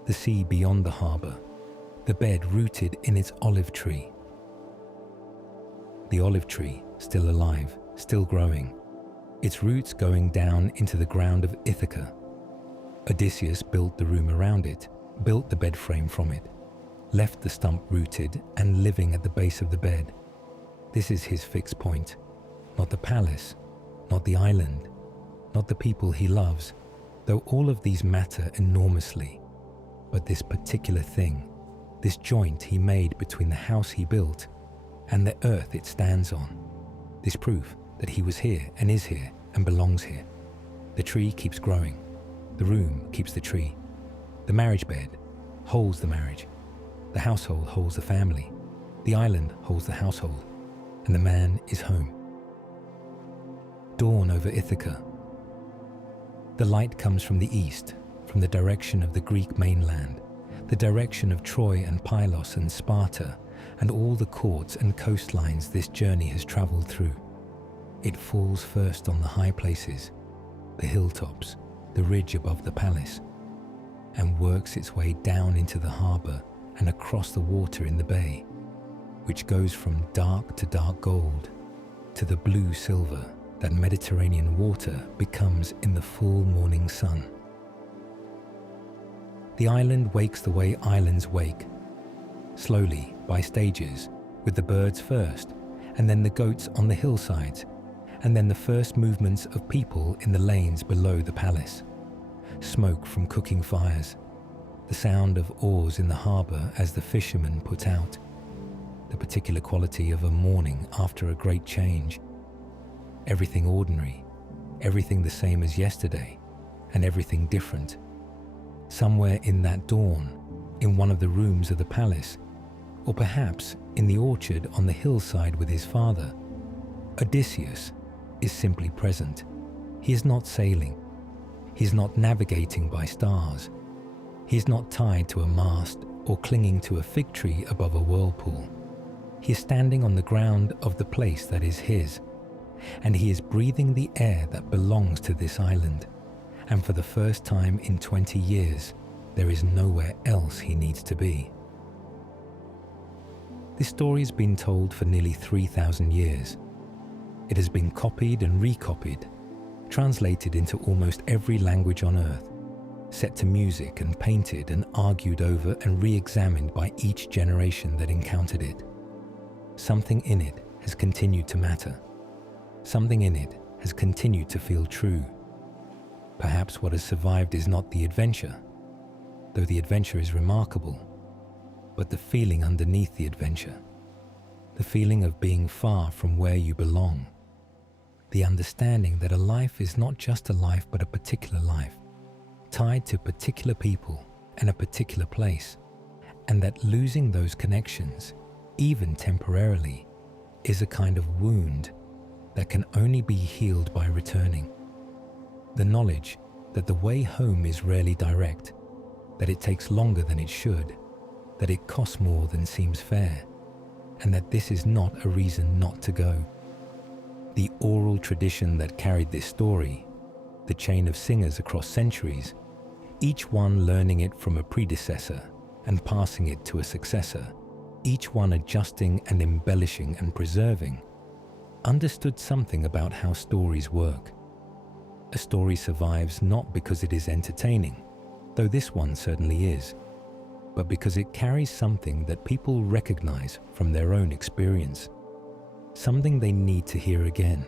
the sea beyond the harbour, the bed rooted in its olive tree. The olive tree, still alive, still growing, its roots going down into the ground of Ithaca. Odysseus built the room around it, built the bed frame from it, left the stump rooted and living at the base of the bed. This is his fixed point, not the palace, not the island, not the people he loves, though all of these matter enormously. But this particular thing, this joint he made between the house he built and the earth it stands on, this proof that he was here and is here and belongs here. The tree keeps growing, the room keeps the tree, the marriage bed holds the marriage, the household holds the family, the island holds the household, and the man is home. Dawn over Ithaca. The light comes from the east, from the direction of the Greek mainland, the direction of Troy and Pylos and Sparta, and all the courts and coastlines this journey has travelled through. It falls first on the high places, the hilltops, the ridge above the palace, and works its way down into the harbour and across the water in the bay, which goes from dark to dark gold, to the blue silver that Mediterranean water becomes in the full morning sun. The island wakes the way islands wake, slowly, by stages, with the birds first, and then the goats on the hillsides, and then the first movements of people in the lanes below the palace. Smoke from cooking fires, the sound of oars in the harbour as the fishermen put out, the particular quality of a morning after a great change. Everything ordinary, everything the same as yesterday, and everything different. Somewhere in that dawn, in one of the rooms of the palace, or perhaps in the orchard on the hillside with his father, Odysseus is simply present. He is not sailing. He is not navigating by stars. He is not tied to a mast or clinging to a fig tree above a whirlpool. He is standing on the ground of the place that is his, and he is breathing the air that belongs to this island. And for the first time in 20 years, there is nowhere else he needs to be. This story has been told for nearly 3,000 years. It has been copied and recopied, translated into almost every language on earth, set to music and painted and argued over and re-examined by each generation that encountered it. Something in it has continued to matter. Something in it has continued to feel true. Perhaps what has survived is not the adventure, though the adventure is remarkable, but the feeling underneath the adventure, the feeling of being far from where you belong, the understanding that a life is not just a life but a particular life, tied to particular people and a particular place, and that losing those connections, even temporarily, is a kind of wound that can only be healed by returning. The knowledge that the way home is rarely direct, that it takes longer than it should, that it costs more than seems fair, and that this is not a reason not to go. The oral tradition that carried this story, the chain of singers across centuries, each one learning it from a predecessor and passing it to a successor, each one adjusting and embellishing and preserving, understood something about how stories work. A story survives not because it is entertaining, though this one certainly is, but because it carries something that people recognize from their own experience, something they need to hear again.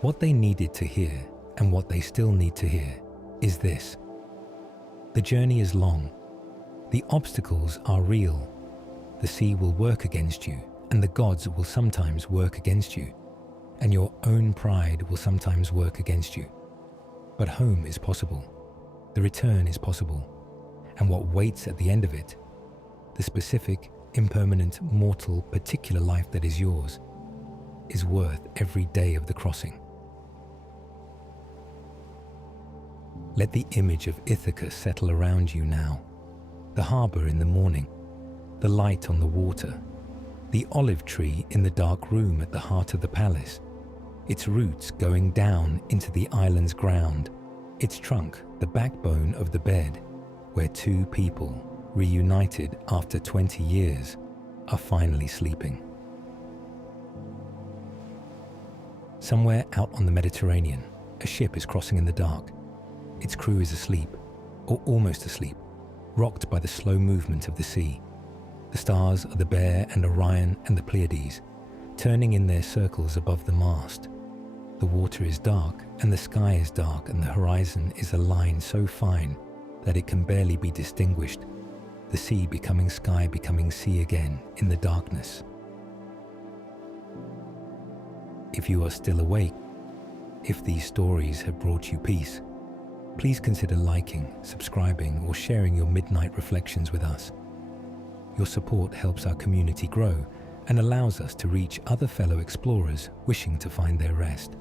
What they needed to hear, and what they still need to hear, is this: the journey is long, the obstacles are real, the sea will work against you, and the gods will sometimes work against you, and your own pride will sometimes work against you. But home is possible, the return is possible, and what waits at the end of it, the specific, impermanent, mortal, particular life that is yours, is worth every day of the crossing. Let the image of Ithaca settle around you now, the harbour in the morning, the light on the water, the olive tree in the dark room at the heart of the palace, its roots going down into the island's ground, its trunk the backbone of the bed, where two people, reunited after 20 years, are finally sleeping. Somewhere out on the Mediterranean, a ship is crossing in the dark. Its crew is asleep, or almost asleep, rocked by the slow movement of the sea. The stars are the Bear and Orion and the Pleiades, turning in their circles above the mast. The water is dark, and the sky is dark, and the horizon is a line so fine that it can barely be distinguished, the sea becoming sky, becoming sea again in the darkness. If you are still awake, if these stories have brought you peace, please consider liking, subscribing, or sharing your midnight reflections with us. Your support helps our community grow and allows us to reach other fellow explorers wishing to find their rest.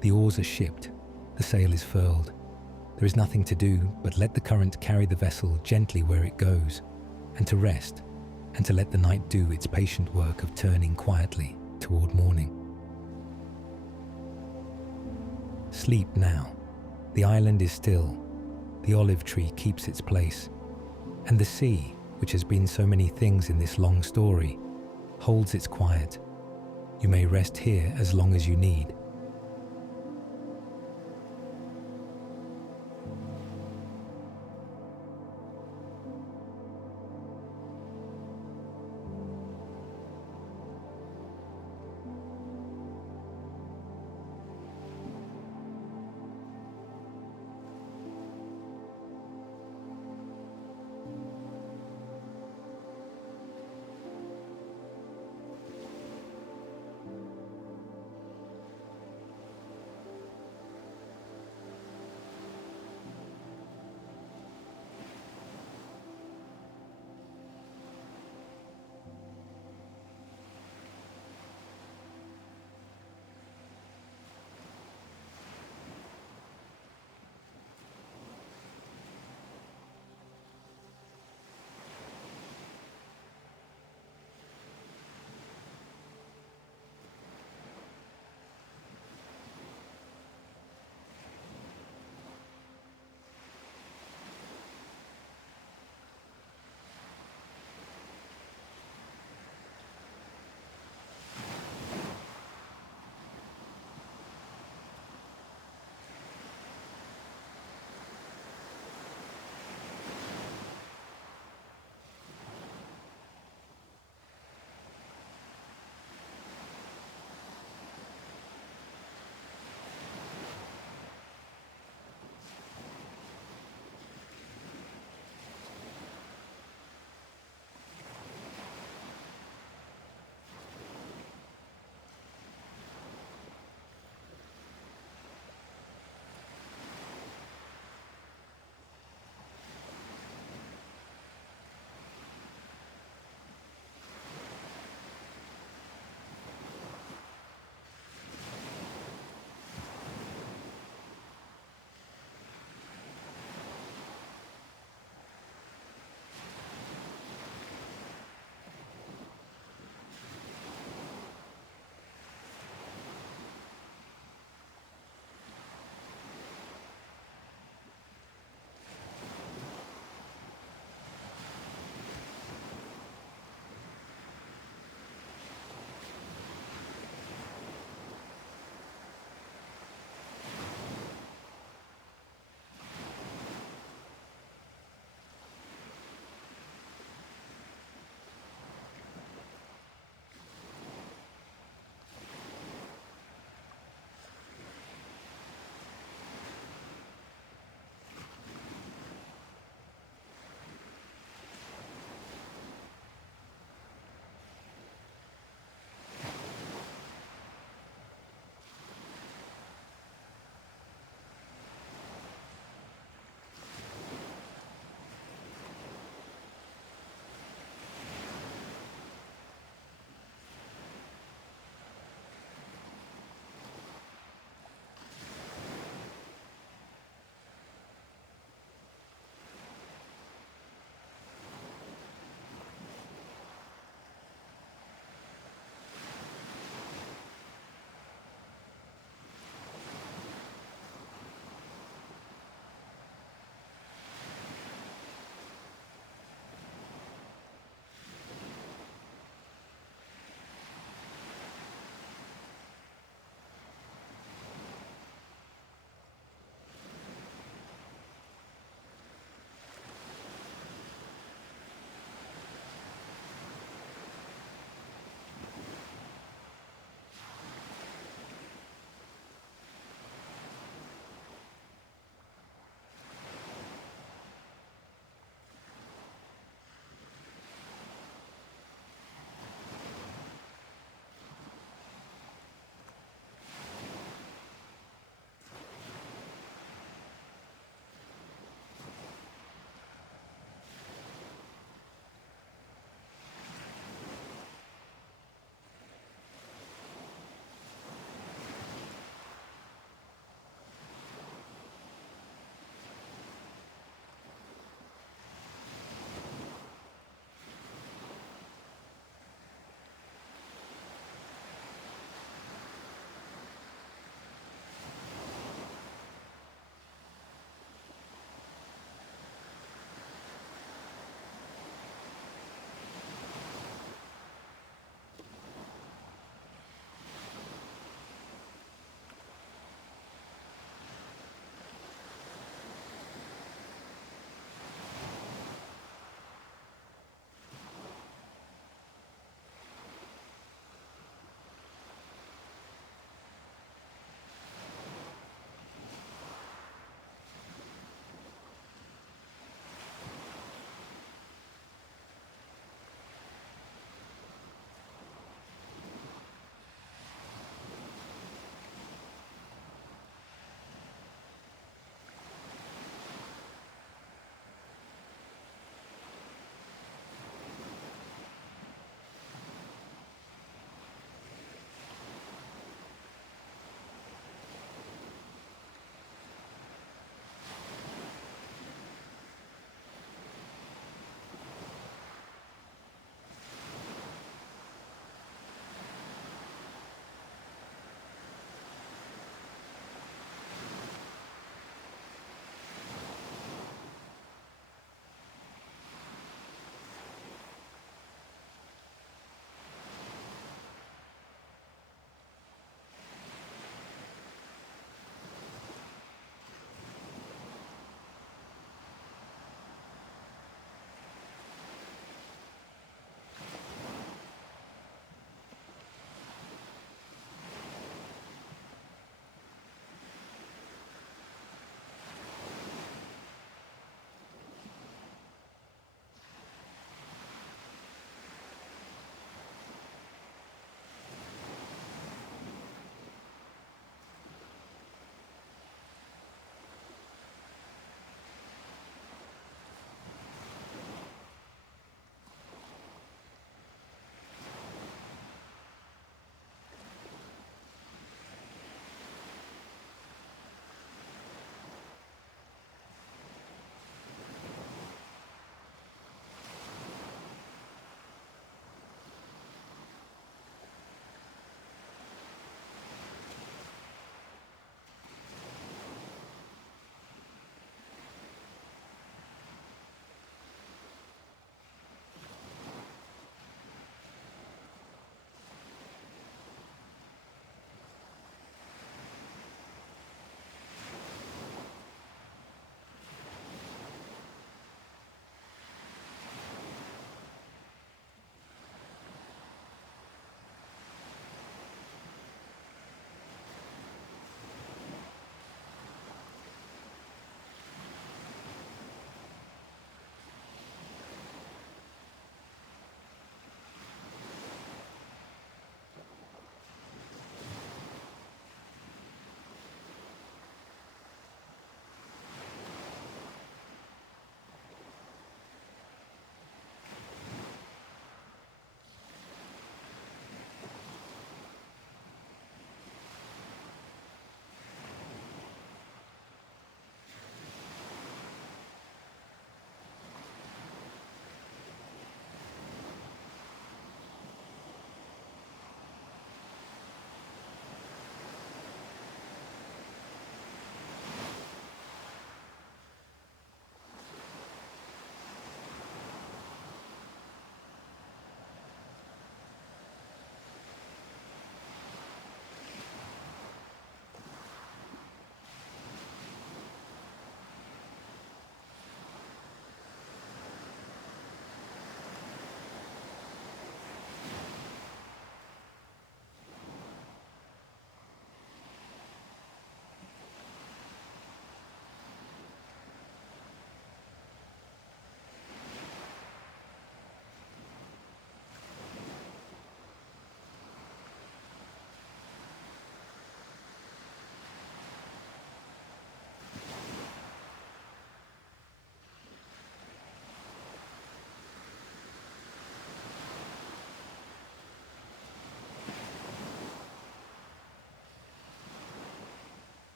The oars are shipped, the sail is furled. There is nothing to do but let the current carry the vessel gently where it goes, and to rest, and to let the night do its patient work of turning quietly toward morning. Sleep now. The island is still. The olive tree keeps its place. And the sea, which has been so many things in this long story, holds its quiet. You may rest here as long as you need.